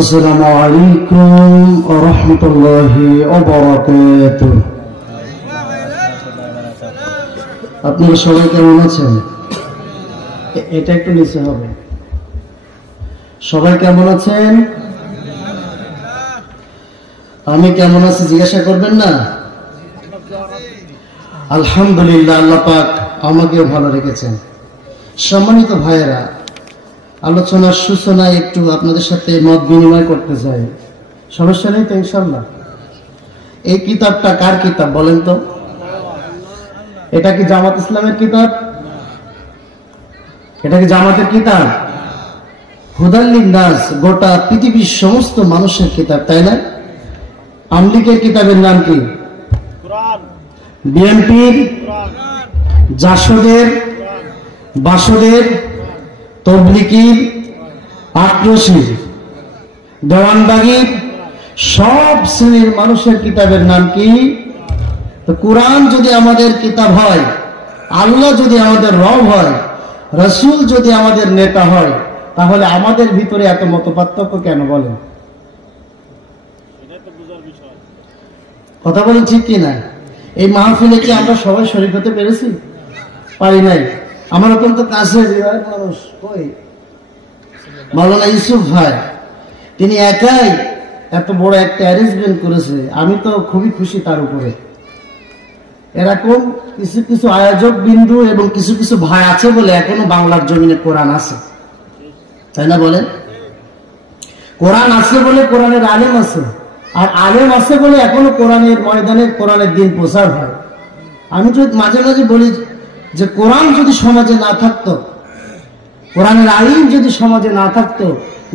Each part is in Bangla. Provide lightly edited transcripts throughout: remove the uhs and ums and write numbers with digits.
আসসালামু আলাইকুম ওয়া রাহমাতুল্লাহি ওয়া বারাকাতুহু। আপনারা সবাই কেমন আছেন? এটা একটু নিচে হবে। সবাই কেমন আছেন? আমি কেমন আছি জিজ্ঞাসা করবেন না? আলহামদুলিল্লাহ, আল্লাহ পাক আমাকেও ভালো রেখেছেন। সম্মানিত ভাইয়েরা, আলোচনার সূচনায় একটু আপনাদের সাথে মত বিনিময় করতে চাই। সমস্যা নেই তো ইনশাআল্লাহ? এই কিতাবটা কার কিতাব বলেন তো? এটা কি জামাত ইসলামের কিতাব? এটা কি জামাতের কিতাব? হুদাল লিন-নাস, গোটা পৃথিবীর সমস্ত মানুষের কিতাব, তাই না? আমলিকের কিতাবের নাম কি? কুরআন। বিএনপির, জাসদের, বাসদের, তবলিগীর, আক্রোশীর, দেওয়ানবাগীর সব শ্রেণীর মানুষের কিতাবের নাম কি? তো কুরআন যদি আমাদের কিতাব হয়, আল্লাহ যদি আমাদের রব হয়, রাসূল যদি আমাদের নেতা হয়, তাহলে আমাদের ভিতরে এত মতপার্থক্য কেন বলেন? কথা বলেন ঠিক কি না? এই মাহফিলে কি আমরা সবাই শরীক হতে পেরেছি? পারি নাই। আমার অত্যন্ত কাছের মানুষ কই মাওলানা ইউসুফ ভাই, তিনি একাই এত বড় একটা অ্যারেঞ্জমেন্ট করেছে। আমি তো খুবই খুশি তার উপরে। এরকম কিছু কিছু আয়োজক বিন্দু এবং কিছু কিছু ভাই আছে বলে এখনো বাংলার জমিনে কোরআন আছে, তাই না বলেন? কোরআন আছে বলে কোরআনের আলেম আছে, আর আলেম আছে বলে এখনো কোরআনের ময়দানে কোরআনের দিন প্রচার হয়। আমি তো মাঝে মাঝে বলি যে কোরআন যদি সমাজে না থাকতো, কোরআনের আইন যদি সমাজে না থাকতো,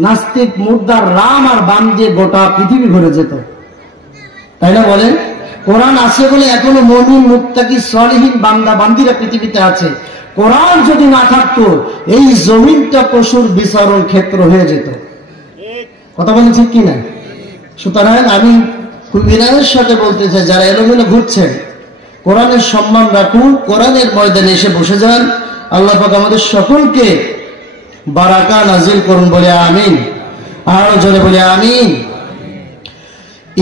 নাস্তিক মুর্দার রাম আর বাম দিয়ে গোটা পৃথিবী ঘুরে যেত, তাই না বলেন? কোরআন আছে বলে এখনো মুমিন, মুত্তাকি, সলিহিন বান্দা বান্দিরা পৃথিবীতে আছে। কোরআন যদি না থাকতো, এই জমিনটা পশুর বিচরণ ক্ষেত্র হয়ে যেত। কথা বলেন ঠিক কিনা? সুতরাং আমি খুব বিনয়ের সাথে বলতে চাই, যারা এলোমেলো ঘুরছেন, কোরআনের সম্মান রাখুন, কোরআনের ময়দানে এসে বসে যান। আল্লাহ পাক আমাদের সকলকে বারাকা নাজিল করুন, বলে আমিন। আর জোরে বলে আমিন।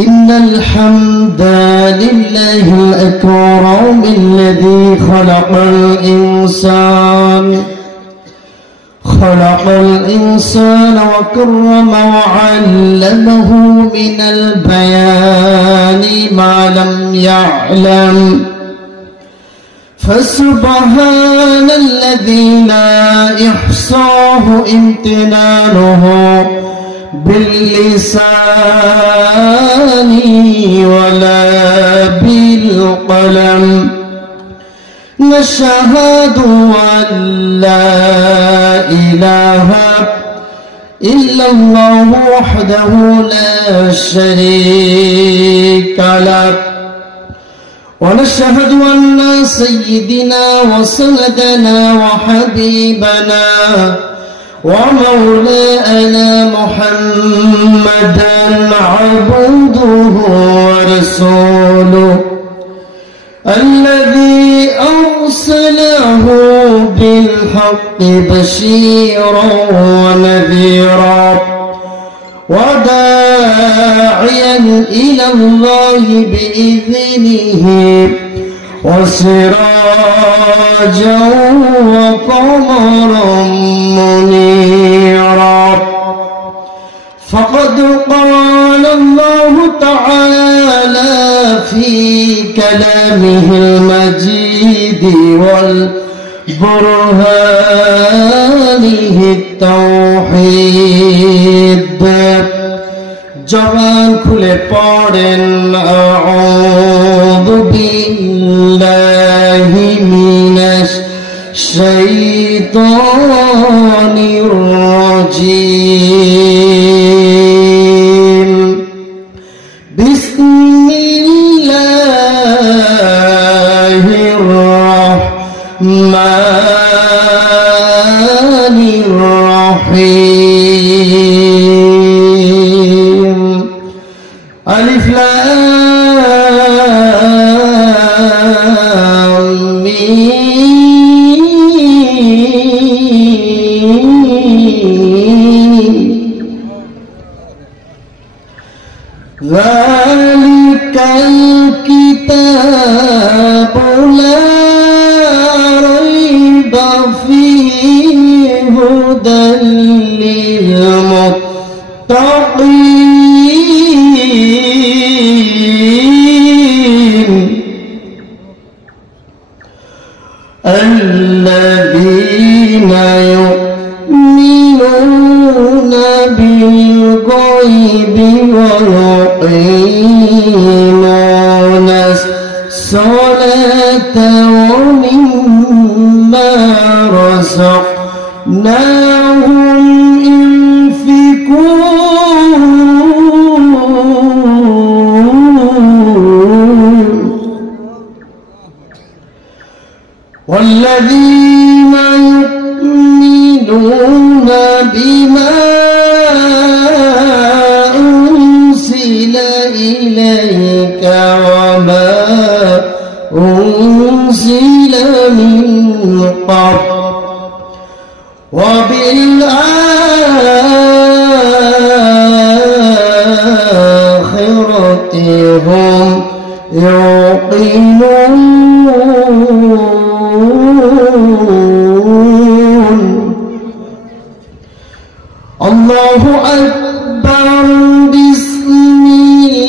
ইন্নাল হামদালিল্লাহিল আকরামিল্লাযী খালাকাল ইনসান خلق الإنسان وكرم وعلمه من البيان ما لم يعلم فسبحان الذي لا يحصاه امتنانه باللسان ولا بالقلم نشهد أن لا إله إلا الله وحده لا شريك له ونشهد أن سيدنا وسندنا وحبيبنا ومولانا محمدا عبده ورسوله الذي أرسله بالحق بشيرا ونذيرا وداعيا إلى الله بإذنه وسراجا وقمرا منيرا فقد قال الله تعالى في كلامه المجيد والبرهانه التوحيد জবান খুলে পড়েন আউযু বিল্লাহি মিনাশ শাইতানির রাজীম বিসমিল্লাহির রাহমানির রাহিম আলিফ লাম মিম যালিকাল কিতাবু লা রাইবা ফীহি হুদাল লিল মুত্তাকিন আল্লাযীনা ইউমিনুনা বিল গায়বি ওয়া yuqimunas salata wa mimma razaqnahum yunfiqun والذين يؤمنون بما أنزل إليك وما أنزل من قبل وبالآخرة هم يوقنون الله أكبر بسم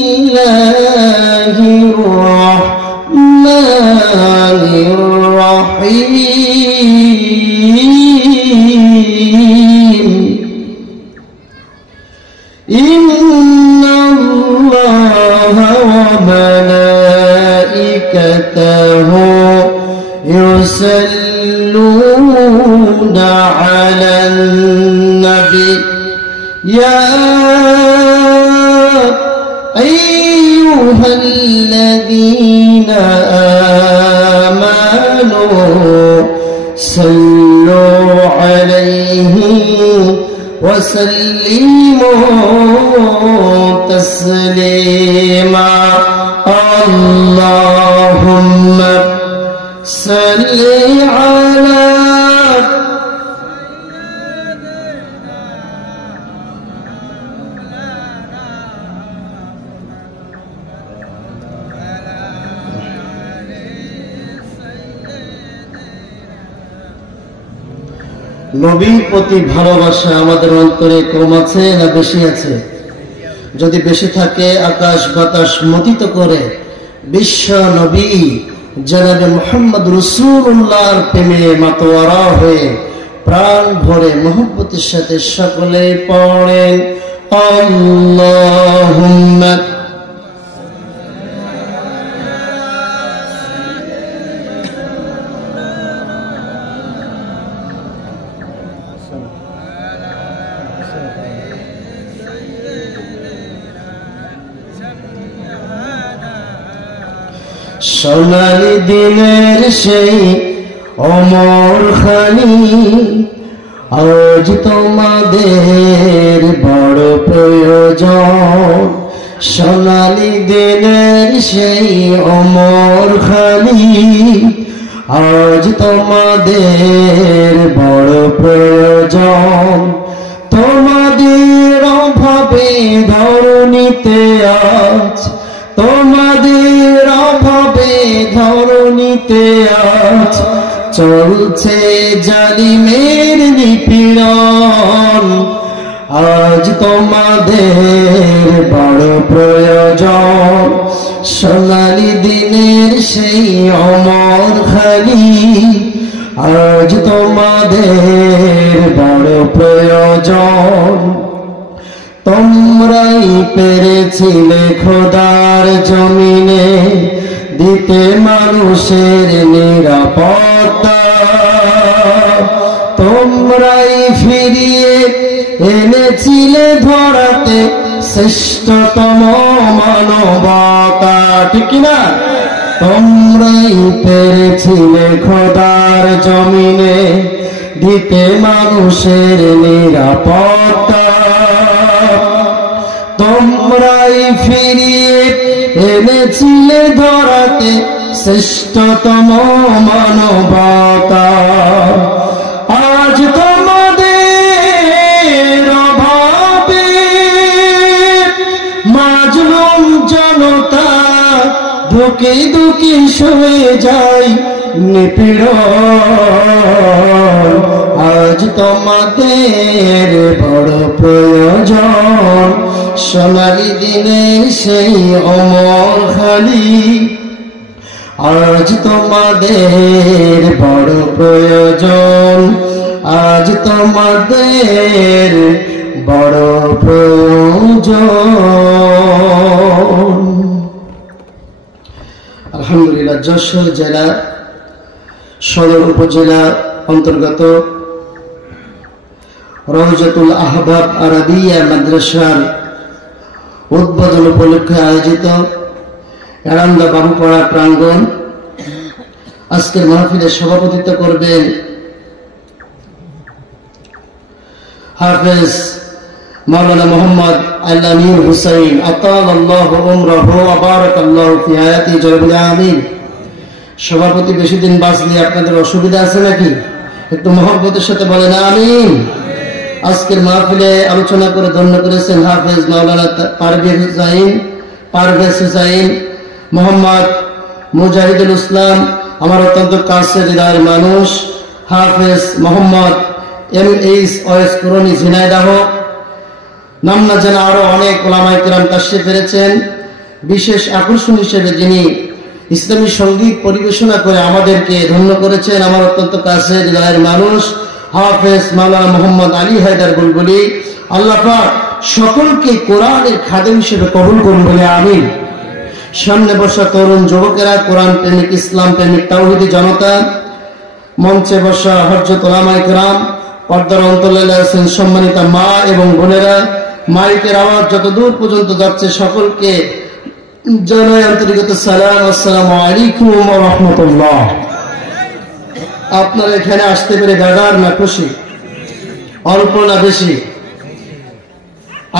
الله الرحمن الرحيم إن الله وملائكته يصلون على النبي يا أيها الذين آمنوا صلوا عليه وسلموا تسليما اللهم صل على নবীর প্রতি ভালোবাসা আমাদের অন্তরে কম আছে না বেশি আছে? যদি বেশি থাকে আকাশ বাতাস মতিত করে বিশ্ব নবী জনাবে মুহাম্মদ রাসূলুল্লাহর প্রেমে মাতোয়ারা হয়ে প্রাণ ভরে মহব্বতের সাথে সকলে পড়েন আল্লাহুম্মা সোনালি দিনের সেই অমর খানি আজ তোমাদের বড় প্রয়োজন সোনালি দিনের সেই অমর খানি আজ তোমাদের বড় প্রয়োজন তোমাদের অভাবে ধরণীতে আজ তোমাদের অভাবে ধরণীতে আজ চলছে জালিমের নিপীড়ন আজ তোমাদের বড় প্রয়োজন সোনালি দিনের সেই অমর খানি আজ তোমাদের বড় প্রয়োজন তোমরাই পেরেছিলে খোদার জমিনে দিতে মানুষের নিরাপত্তা তোমরাই ফিরিয়ে এনেছিলে ধরাতে শ্রেষ্ঠতম মানবতা ঠিক না তোমরাই পেরেছিলে খোদার জমিনে দিতে মানুষের নিরাপত্তা তোমরাই ফিরিয়ে এনেছিলে ধরাতে শ্রেষ্ঠতম মানবতা আজ তোমাদের অভাবে মাজলুম ধুকে ধুকে শুয়ে যাই নিপীড়ন, আজ তোমাদের বড় প্রয়োজন, সোনালি দিনে সেই অমর খালি, আজ তোমাদের বড় প্রয়োজন, আজ তোমাদের বড় প্রয়োজন। আলহামদুলিল্লাহ, যশোর জেলা সদর উপজেলা অন্তর্গত রওজাতুল আহবাব আরাবিয়া মাদ্রাসার উদ্বোধন উপলক্ষে আয়োজিত এরান্দা বাবুপাড়া প্রাঙ্গণ। আজকের মাহফিলে সভাপতিত্ব করবেন হাফেজ মাওলানা মোহাম্মদ আলামির হুসাইন, আতালাল্লাহু উমরাহু ওয়া বারাকাল্লাহু ফি হায়াতি, জরবুল আমিন। সভাপতি বেশি দিন বাঁচলে আপনাদের অসুবিধা আছে নাকি? একটু মহব্বতের সাথে বলেন আমিন। আজকের মাহফিলে আলোচনা করে ধন্য করেছেন হাফেজ মাওলানা পারভেজ হুসাইন, মোহাম্মদ মুজাহিদুল ইসলাম, আমার অত্যন্ত কাছের হৃদয়ের মানুষ, হাফেজ মোহাম্মদ এম.এইচ. ওয়েস কুরনি ঝিনাইদহ, নাম না জানা আরো অনেক ওলামায়ে কেরাম তাশরীফ এনেছেন। বিশেষ আকর্ষণ হিসেবে যিনি ইসলামী সঙ্গীত পরিবেশনা করে আমাদেরকে ধন্য করেছেন, আমার অত্যন্ত কাছের হৃদয়ের মানুষ, হাফেজ মাওলানা মোহাম্মদ আলী হায়দার বুলবুলি। আল্লাহ পাক সকলকে কোরআনের খাদেম হিসেবে কবুল করুন বলে আমিন। সামনে বসা তরুণ যুবকেরা, কোরআন প্রেমিক, ইসলাম প্রেমিক, তাওহীদি জনতা, মঞ্চে বসা হযরত ওলামায়ে কেরাম, পর্দার অন্তরালে আছেন সম্মানিতা মা এবং বোনেরা, মাইকের আওয়াজ যত দূর পর্যন্ত যাচ্ছে সকলকে জানাই আন্তরিক সালাম, আসসালামু আলাইকুম ওয়া রাহমাতুল্লাহ। আপনারা এখানে আসতে পেরে বেদার না খুশি? অল্প না বেশি?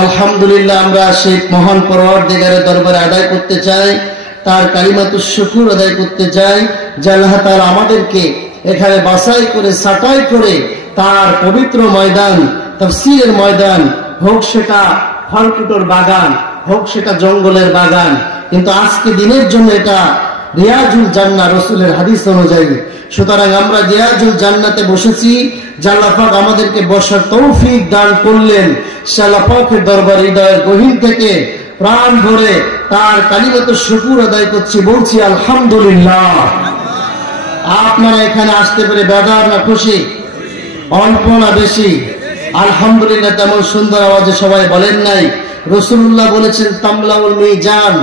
আলহামদুলিল্লাহ, আমরা সেই মহান পরওয়ারদিগারের দরবারে আদায় করতে চাই, তার কালিমাতুশ শুকর আদায় করতে চাই যে আল্লাহ তাআলা আমাদেরকে এখানে বাছাই করে ছাঁটাই করে তার পবিত্র ময়দান, তাফসীরের ময়দান, হোক সেটা ফলকুটোর বাগান, হোক সেটা জঙ্গলের বাগান, কিন্তু আজকে দিনের জন্য এটা রিয়াজুল জান্নাহ রাসূলের হাদিস অনুযায়ী। সুতরাং আমরা রিয়াজুল জান্নাতে বসেছি, যে আল্লাহ পাক আমাদেরকে বসার তৌফিক দান করলেন। সে আল্লাহ পাকের দরবারে হৃদয়ের গহীন থেকে প্রাণ ভরে তার কালিমাতুশ শুকর আদায় করছি, বলছি আলহামদুলিল্লাহ। আপনারা এখানে আসতে পেরে বেদার না খুশি? অল্প না বেশি? আলহামদুলিল্লাহ। তেমন সুন্দর আওয়াজে সবাই বলেন নাই? রাসূলুল্লাহ বলেছেন তামলাউল মিজান,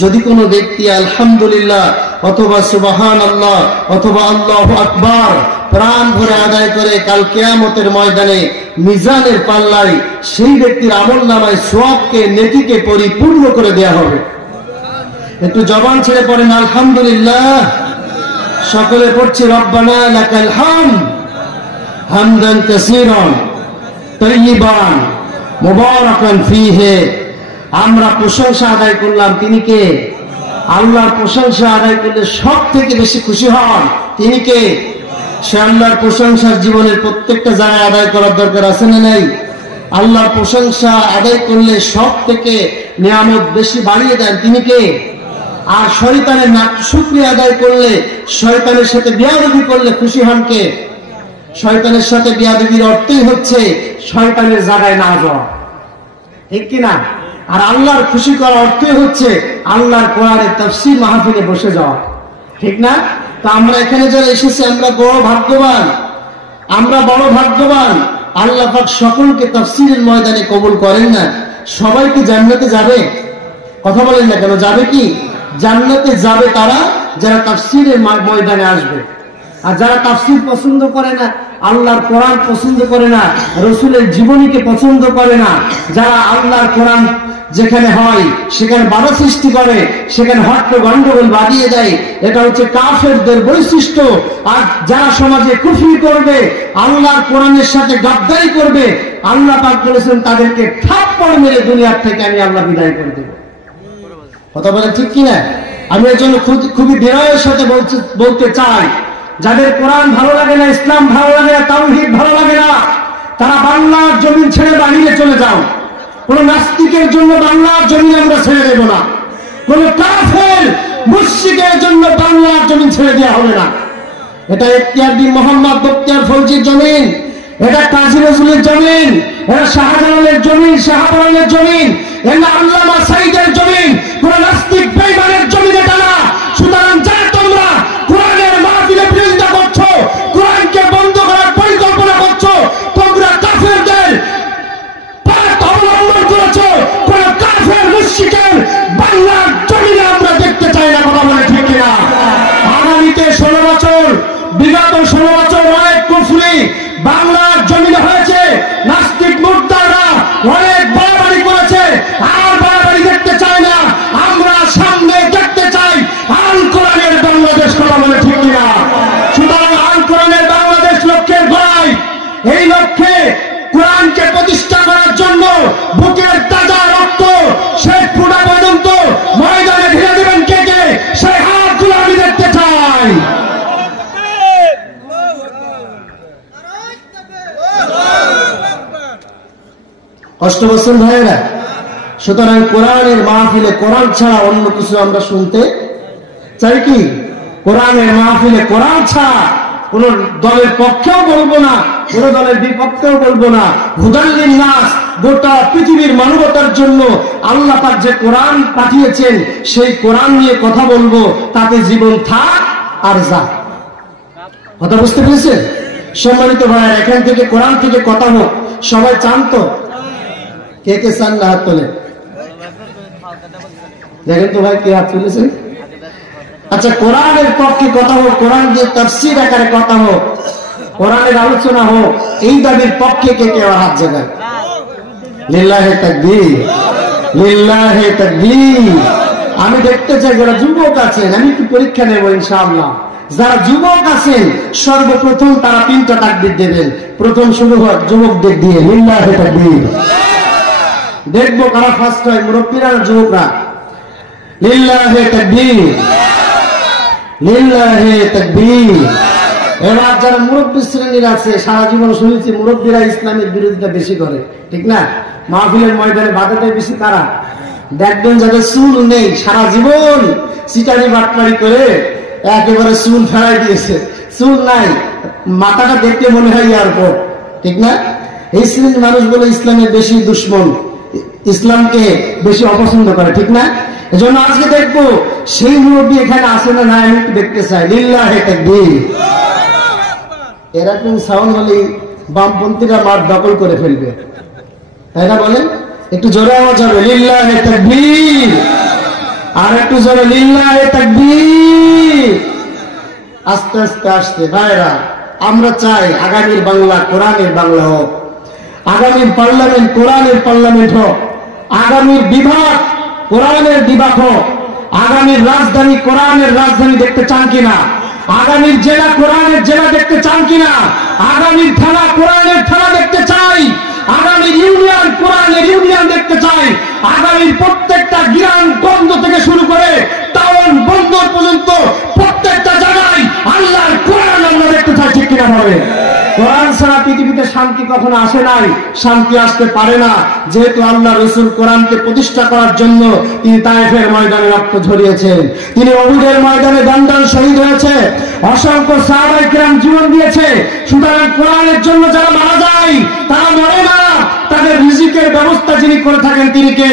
যদি কোনো ব্যক্তি আলহামদুলিল্লাহ অথবা সুবহানাল্লাহ অথবা আল্লাহু আকবার প্রাণ ভরে আদায় করে, কাল কিয়ামতের ময়দানে মিজানের পাল্লায় সেই ব্যক্তির আমলনামায় সওয়াবকে, নেকিকে পরিপূর্ণ করে দেয়া হবে। একটু জবান ছেড়ে পড়েন আলহামদুলিল্লাহ। সকলে পড়ছি রব্বানা লাকাল হামদ হামদান কাসীরান তাইয়িবান মুবারাকান ফীহি। আমরা প্রশংসা আদায় করলাম, তিনি কে? আল্লাহর প্রশংসা আদায় করলে সব থেকে বেশি খুশি হন তিনি কে? সে আল্লাহর প্রশংসা জীবনের প্রত্যেকটা জায়গায় আদায় করার দরকার আছে না নাই? আল্লাহর প্রশংসা আদায় করলে সব থেকে নিয়ামত বেশি বাড়িয়ে দেন তিনি কে? আর শয়তানের শুকরিয়া আদায় করলে, শয়তানের সাথে বিয়াদবি করলে খুশি হন কে? শয়তানের সাথে বিয়াদবির অর্থই হচ্ছে শয়তানের জায়গায় না যাওয়া, ঠিক কিনা? আর আল্লাহর খুশি করার অর্থই হচ্ছে আল্লাহর কোরআনের তাফসীর মাহফিলে বসে যাওয়া, ঠিক না? তো আমরা এখানে যারা এসেছি আমরা বড় ভাগ্যবান, আমরা বড় ভাগ্যবান। আল্লাহ পাক সকলকে তাফসীরের ময়দানে কবুল করেন না। সবাই কি জান্নাতে যাবে? কথা বলেন না কেন? যাবে কি? জান্নাতে যাবে তারা যারা তাফসীরের ময়দানে আসবে। আর যারা তাফসীর পছন্দ করে না, আল্লাহর কোরআন পছন্দ করে না, রাসূলের জীবনীকে পছন্দ করে না, যারা আল্লাহর কোরআন যেখানে হয় সেখানে বাধা সৃষ্টি করে, সেখানে হট্ট গন্ডগোল বাড়িয়ে দেয়, এটা হচ্ছে কাফেরদের বৈশিষ্ট্য। আর যারা সমাজে কুফরি করবে, আল্লাহর কোরআনের সাথে গাদ্দারি করবে, আল্লাহ পাক বলেছেন তাদেরকে থাপ্পড় মেরে দুনিয়ার থেকে আমি আল্লাহ বিদায় করে দেব। কথা বলে ঠিক কিনা? আমি এর জন্য খুবই বিনয়ের সাথে বলতে চাই, যাদের কোরআন ভালো লাগে না, ইসলাম ভালো লাগে না, তাওহীদ ভালো লাগে না, তারা বাংলার জমিন ছেড়ে বাহিরে চলে যাও। কোন নাস্তিকের জন্য বাংলার জমিন আমরা ছেড়ে দেব না, কোন কাফের মুশরিকের জন্য বাংলার জমিন ছেড়ে দেওয়া হবে না। এটা ইখতিয়ার বিন মোহাম্মদ বখতিয়ার ফৌজির জমিন, এটা কাজী নজরুলের জমিন, এটা শাহজালালের জমিন, শাহপরানের জমিন, এটা আল্লামা সাইদের জমিন, কোন নাস্তিক বেঈমানের জমিন এটা না। সুতরাং যারা তোমরা কোরআনের মাহফিলে বিরোধিতা করছো, কোরআনকে বন্ধ করার পরিকল্পনা করছো, তোমরা কাফেরদের পথ অবলম্বন করেছো। কোন কাফের মুশরিকের বাংলার জমিনে আমরা দেখতে চাই না। কথা বলে ঠিক কিনা? আগামীতে 16 বছর, বিগত 16 বছর অনেক কুফরি বাংলার জমিনে হয়েছে। নাস্তিক মুর্তারা অনেক বাড়াবাড়ি করেছে, আর বাড়াবাড়ি দেখতে চাই না। আমরা সামনে দেখতে চাই আল কোরআনের বাংলাদেশ। কথা বলে ঠিক কিনা? সুতরাং আল কোরআনের বাংলাদেশ লক্ষ্যের ভাই, এই লক্ষ্যে কোরআনকে প্রতিষ্ঠা করার জন্য বুকের তাজা রক্ত শেষ ফোঁটা পর্যন্ত ময়দানে ঢেলে দেবেন কে কে? সেই হাতগুলো আমি দেখতে চাই। কষ্ট করছেন ভাইয়েরা? সুতরাং কোরআনের মাহফিলে কোরআন ছাড়া অন্য কিছু আমরা শুনতে চাই কি? কোরআনের মাহফিলে কোরআন ছাড়া কোন দলের পক্ষেও বলবো না, কোন দলের বিপক্ষেও বলবো না। হুদাল্লিন নাস, গোটা পৃথিবীর মানবতার জন্য আল্লাহ পাক যে কোরআন পাঠিয়েছেন সেই কোরআন নিয়ে কথা বলবো, তাতে জীবন থাক আর যা। কথা বুঝতে পেরেছেন? সম্মানিত ভাইয়েরা, এখান থেকে কোরআন থেকে কথা হোক, সবাই চান তো? কে কে চান না হাত তোলে? দেখেন তো ভাই, কে হাত তুলেছেন? আচ্ছা, কোরআনের পক্ষে কথা হোক, কোরআন দিয়ে তাফসীর আকারে কথা হোক, কোরআনের আলোচনা হোক, এই দাবির পক্ষে কে কে হাত জাগায়? লিল্লাহি তাকবীর, লিল্লাহি তাকবীর। আমি দেখতে চাই যারা যুবক আছেন, আমি একটু পরীক্ষা নেব ইনশাআল্লাহ। যারা যুবক আছেন সর্বপ্রথম তারা 3টা তাকবীর দেবেন। প্রথম শুরু হয় যুবকদের দিয়ে, লিল্লাহি তাকবীর। দেখবো কারা ফার্স্ট হয়, মুরব্বীরা না যুবকরা? লিল্লাহি তাকবীর, লিল্লাহি তাকবীর। এবার যারা মুরব্বী শ্রেণীর আছে, সারা জীবন শুনেছি মুরব্বীরা ইসলামের বিরোধিতা বেশি করে, ঠিক না? মাহফিলের ময়দানে বাধা দেয় বেশি কারা? দেখবেন যাদের চুল নেই, সারা জীবন চিটারি বাটপাড়ি করে একেবারে চুল ফেলাই দিয়েছে, চুল নাই, মাথাটা দেখতে মনে হয় এয়ারপোর্ট, ঠিক না? এই শ্রেণীর মানুষ বলে ইসলামের বেশি দুশ্মন, ইসলামকে বেশি অপছন্দ করে, ঠিক না? এজন্য আজকে দেখবো সেই মুরব্বী এখানে আসে না, না আমি একটু দেখতে চাই। লিল্লাহি তাকবীর। এরকম সাউন্ড হলে বামপন্থীরা মাঠ দখল করে ফেলবে, তাই না? বলেন একটু জোরে আওয়াজ হবে, লিল্লাহি তাকবীর। আর একটু জোরে, লিল্লাহি তাকবীর। আস্তে আস্তে আসতে ভাইরা, আমরা চাই আগামীর বাংলা কোরআনের বাংলা হোক, আগামীর পার্লামেন্ট কোরআনের পার্লামেন্ট হোক, আগামীর বিভাগ কোরআনের বিভাগ হোক, আগামীর রাজধানী কোরআনের রাজধানী দেখতে চান কিনা? আগামীর জেলা কোরআনের জেলা দেখতে চান কিনা? আগামীর থানা কোরআনের থানা দেখতে চাই, আগামীর ইউনিয়ন কোরআনের ইউনিয়ন দেখতে চাই, আগামীর প্রত্যেকটা গ্রাম গঞ্জ থেকে শুরু করে টাউন বন্দর পর্যন্ত প্রত্যেকটা জায়গায় আল্লাহর কোরআন আমরা দেখতে চাই, ঠিক কিনা ভাবে? কোরআন ছাড়া পৃথিবীতে শান্তি কখনো আসে নাই, শান্তি আসতে পারে না। যেহেতু আল্লাহ রাসূল কোরআনকে প্রতিষ্ঠা করার জন্য তিনি তায়েফের ময়দানে রক্ত ঝরিয়েছেন, তিনি উহুদের ময়দানে দান শহীদ হয়েছে, অসংখ্য সাহাবায়ে কিরাম জীবন দিয়েছে। সুতরাং কোরআনের জন্য যারা মারা যায় তারা মরে না, তাদের রিজিকের ব্যবস্থা যিনি করে থাকেন তিনি কে?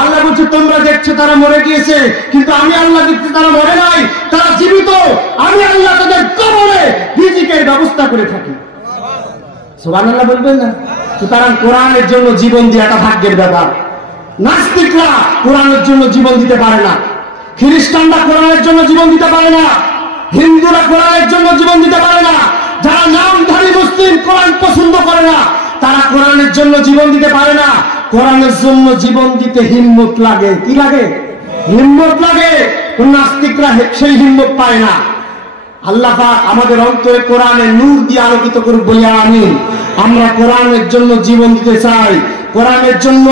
আল্লাহ বলছে তোমরা দেখছো তারা মরে গিয়েছে, কিন্তু আমি আল্লাহ দেখছি তারা মরে নাই, তারা জীবিত। আমি আল্লাহ তাদের কবরে রিজিকের ব্যবস্থা করে থাকি। সুবহানাল্লাহ বলবেন না? সুতরাং কোরআনের জন্য জীবন দেওয়াটা ভাগ্যের ব্যাপার। নাস্তিকরা কোরআনের জন্য জীবন দিতে পারে না, খ্রিস্টানরা কোরআনের জন্য জীবন দিতে পারে না, হিন্দুরা কোরআনের জন্য জীবন দিতে পারে না, যারা নামধারী মুসলিম কোরআন পছন্দ করে না তারা কোরআনের জন্য জীবন দিতে পারে না। কোরআনের জন্য জীবন দিতে হিম্মত লাগে, কি লাগে? হিম্মত লাগে। কোন নাস্তিকরা সেই হিম্মত পায় না। আল্লাহ পাক আমাদের অন্তরে কোরআনের নূর দিয়ে আলোকিত করুক বলি আমিন। আমরা কোরআনের জন্য জীবন দিতে চাই। কোরআনের জন্য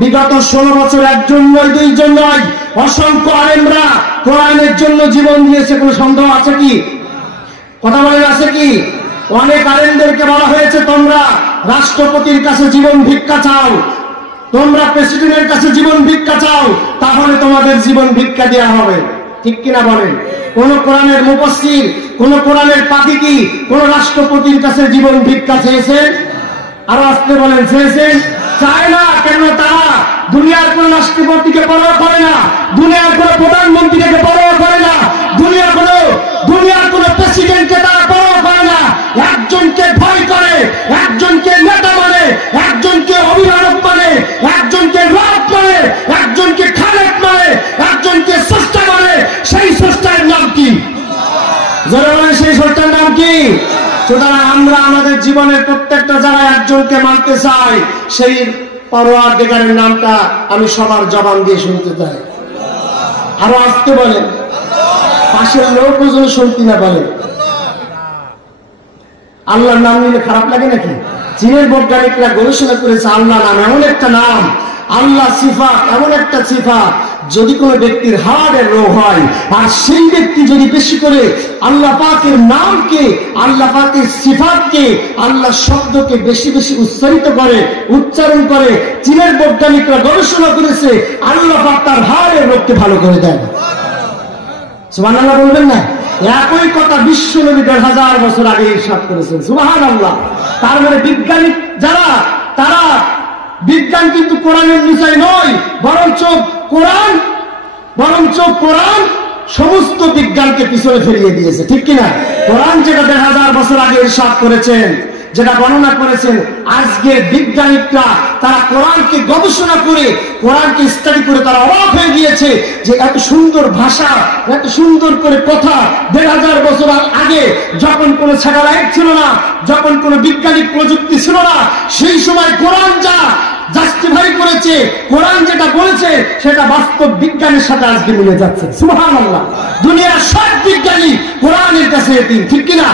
বিগত 16 বছর একজন নয়, দুইজন নয়, অসংখ্য আলেমরা কোরআনের জন্য জীবন দিয়েছে। কোনো সন্দেহ আছে কি? কথা বলেন, আছে কি? অনেক আলেমদেরকে বলা হয়েছে তোমরা রাষ্ট্রপতির কাছে জীবন ভিক্ষা চাও, তোমরা প্রেসিডেন্টের কাছে জীবন ভিক্ষা চাও, তাহলে তোমাদের জীবন ভিক্ষা দেওয়া হবে। ঠিক কিনা বলেন? কোন কোরআনের মুফাসসির, কোন কোরআনের পাখি, কোন রাষ্ট্রপতির কাছে জীবন ভিক্ষা চেয়েছে? আরো আসতে বলেন, চেয়েছেন? চায় না। কেন? তারা দুনিয়ার কোন রাষ্ট্রপতিকে পরোয়া করে না, দুনিয়ার কোন প্রধানমন্ত্রীকে পরোয়া করে না, দুনিয়ার কোন প্রেসিডেন্টকে তারা পরোয়া করে না। একজনকে ভয় করে, একজনকে নেতা মানে, একজনকে অভিভাবক মানে, একজনকে রব মানে, একজনকে খালেক মানে, একজনকে স্রষ্টা মানে। সেই স্রষ্টার নাম কি? যারা বলে সেই স্রষ্টার নাম কি? সুতরাং আমরা আমাদের জীবনের প্রত্যেকটা জায়গায় একজনকে মানতে চাই, সেই পরওয়ারদিগারের নামটা আমি সবার জবান দিয়ে শুনতে চাই। আরো আসতে বলেন, পাশের লোকও যেন শুনতে না পারে। আল্লাহর নাম নিলে খারাপ লাগে নাকি? চীনের বৈজ্ঞানিকরা গবেষণা করেছে, আল্লাহ নাম এমন একটা নাম, আল্লাহ সিফাত এমন একটা সিফাত, যদি কোন ব্যক্তির হার্টের রোগ হয় আর সেই ব্যক্তি যদি বেশি করে আল্লাহ পাকের নামকে, আল্লাহ পাকের সিফাতকে, আল্লাহ শব্দকে বেশি বেশি উচ্চারণ করে, চীনের বৈজ্ঞানিকরা গবেষণা করেছে, আল্লাহ পাক তার হার্টের রোগকে ভালো করে দেন। সুবহানাল্লাহ বলবেন না? একই কথা বিশ্ব নবী 1000 বছর আগে ইরশাদ করেছেন। সুবহানাল্লাহ। তার মানে বিজ্ঞানী যারা, তারা বিজ্ঞান কিন্তু কোরআনের নিচয় নয়, বরঞ্চ কোরআন সমস্ত বিজ্ঞানকে পিছনে ফেলিয়ে দিয়েছে। ঠিক কিনা? কোরআন যেটা 1000 বছর আগে ইরশাদ করেছেন, যেটা বর্ণনা করেছেন, আজকে বিজ্ঞানিকরা তারা কোরআনকে গবেষণা করে, কোরআনকে স্টাডি করে তারা অবাক হয়ে গিয়েছে যে এত সুন্দর ভাষা, এত সুন্দর করে কথা 1000 বছর আগে, যখন কোনো স্যাটেলাইট ছিল না, যখন কোনো বিজ্ঞানিক প্রযুক্তি ছিল না, সেই সময় কোরআন যা জাস্টিফাই করেছে, কোরআন যেটা বলেছে সেটা বাস্তব বিজ্ঞানের সাথে আজকে মিলে যাচ্ছে। সুবহানাল্লাহ। দুনিয়ার সব বিজ্ঞানী কোরআনের কাছে এতিম। ঠিক কিনা?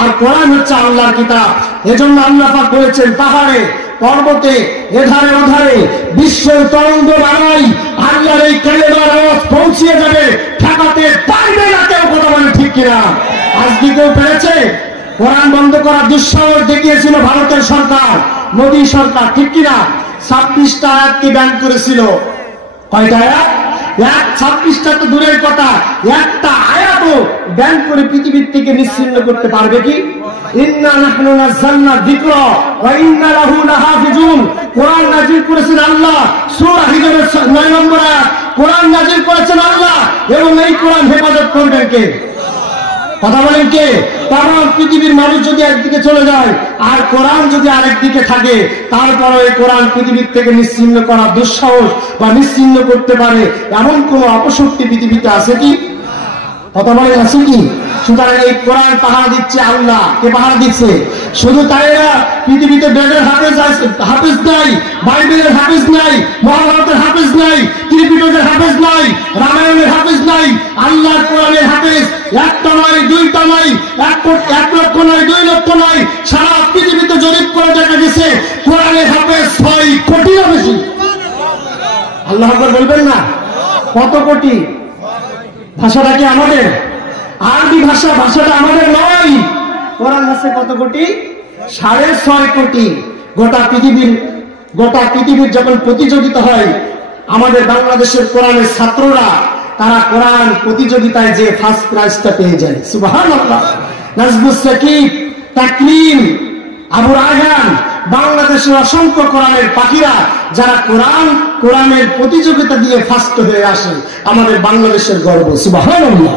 আর কোরআন হচ্ছে আল্লাহর কিতাব। এজন্য আল্লাহ পাক বলেছেন, পাহাড়ে পর্বতে এধারে ওধারে বিশ্বের তরঙ্গ বাড়াই, আল্লাহর এই কালেমার আওয়াজ পৌঁছিয়ে যাবে, ঠেকাতে পারবে না কেউ। কথা বলে ঠিক কিনা? আজকে কেউ পেরেছে? কোরআন বন্ধ করার দুঃসাহস দেখিয়েছিল ভারতের সরকার, মোদী সরকার। ঠিক কিনা? 26টা আয়াতকে ব্যান করেছিল। কয়টা আয়াত? 26টা তো দূরের কথা, একটা আয়াতও ব্যান করে পৃথিবীর থেকে নিশ্চিহ্ন করতে পারবে কি? ইন্না নাহনু নাযালনা যিকরা ওয়া ইন্না লাহু লাহাফিজুন। কোরআন নাযিল করেছেন আল্লাহ, সূরা হিজরের 9 নম্বর আয়াত। কোরআন নাযিল করেছেন আল্লাহ, এবং এই কোরআন হেফাজত করবেন কে? কথা বলেন কে? কারণ পৃথিবীর মানুষ যদি একদিকে চলে যায় আর কোরআন যদি আরেকদিকে থাকে, তারপরে এই কোরআন পৃথিবীর থেকে নিশ্চিহ্ন করার দুঃসাহস বা নিশ্চিহ্ন করতে পারে এমন কোন অপশক্তি পৃথিবীতে আছে কি? কথা বলেন, আছে কি? সুতরাং এই কোরআন পাহারা দিচ্ছে আল্লাহ। কে পাহারা দিচ্ছে? শুধু তাই না, পৃথিবীতে বেদের হাফেজ নাই, বাইবেলের হাফেজ নাই, মহাভারতের হাফেজ নাই, ত্রিপিটকের হাফেজ নাই, রামায়ণের হাফেজ নাই, আল্লাহর কোরআনের হাফেজ একটা নয়, দুইটা নয়, 1 লক্ষ নয়, 2 লক্ষ নয়, সারা পৃথিবীতে জরিপ করে দেখা গেছে কোরআনের হাফেজ 6 কোটিরও বেশি। আল্লাহ আকবার বলবেন না? কত কোটি? ভাষাটা কি আমাদের? আরবি ভাষাটা আমাদের নয়। কোরআন আছে কত কোটি? 6.5 কোটি। গোটা পৃথিবীর যখন প্রতিযোগিতা হয়, আমাদের বাংলাদেশের কোরআনের ছাত্ররা, তারা কোরআন প্রতিযোগিতায় যে ফার্স্ট প্রাইজটা পেয়ে যায়। সুবহানাল্লাহ। নাজমুস সাকিব, তাকরিম, আবু রায়হান, বাংলাদেশের অসংখ্য কোরআনের পাখিরা যারা কোরআনের প্রতিযোগিতা দিয়ে ফার্স্ট হয়ে আসে, আমাদের বাংলাদেশের গর্ব। সুবহানাল্লাহ।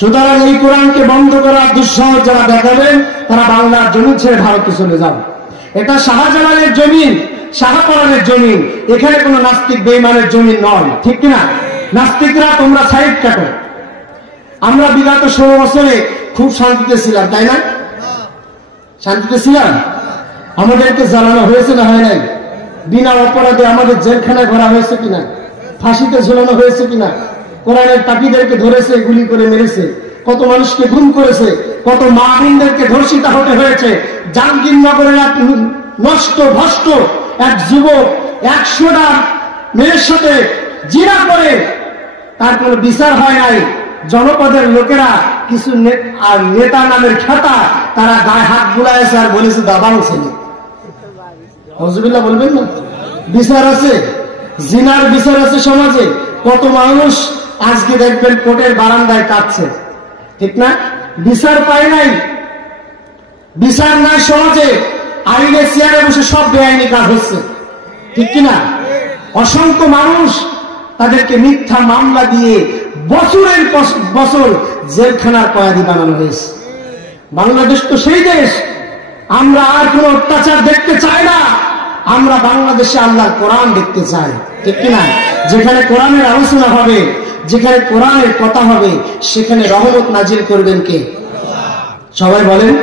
সুতরাং এই কোরআনকে বন্ধ করার দুঃসাহস যারা দেখাবেন, তারা বাংলার জমি ছেড়ে ভারতে চলে যান। এটা শাহজালালের জমিন, শাহপরানের জমিন, এখানে কোনো নাস্তিক বেঈমানের জমিন নয়। ঠিক কিনা? নাস্তিকরা তোমরা সাইড কাটো। আমরা বিগত 16 বছরে খুব শান্তিতে ছিলাম, তাই না? শান্তিতে ছিলাম। আমাদেরকে জ্বালানো হয়েছে না হয় নাই? বিনা অপরাধে আমাদের জেলখানায় ভরা হয়েছে কিনা? ফাঁসিতে ঝুলানো হয়েছে কিনা? কোরআনের পাপীদেরকে ধরেছে, গুলি করে মেরেছে, কত মানুষকে গুম করেছে, কত মা বোনদেরকে ধর্ষিতা হতে হয়েছে। জাহাঙ্গীরনগরের এক নষ্ট ভ্রষ্ট এক যুবক 100টা মেয়ের সাথে জিনা করে, তার কোনো বিচার হয় নাই। জনপদের লোকেরা কিছু নেতা নামের খেতা, তারা গায়ে হাত বুলাইছে আর বলেছে দাবাং ছেলে। হুজুবিল্লাহ বলবেন না? বিচার আছে, জিনার বিচার আছে সমাজে। কত মানুষ আজকে দেখবেন কোর্টের বারান্দায় কাঁদছে, ঠিক না? বিচার পায় নাই, বিচার নাই সমাজে, আইনের চেয়ারে বসে সব বেআইনি কাজ হচ্ছে, ঠিক কিনা? অসংখ্য মানুষ তাদেরকে মিথ্যা মামলা দিয়ে বছরের বছর জেলখানার কয়েদি বানানো হয়েছে। বাংলাদেশ তো সেই দেশ, আমরা আর কোন অত্যাচার দেখতে চাই না, আমরা বাংলাদেশে আল্লাহর কোরআন দেখতে চাই, ঠিক কিনা? যেখানে কোরআনের আলোচনা হবে, যেখানে কোরআনের কথা হবে, সেখানে রহমত নাজিল করবেন কে? সবাই বলেন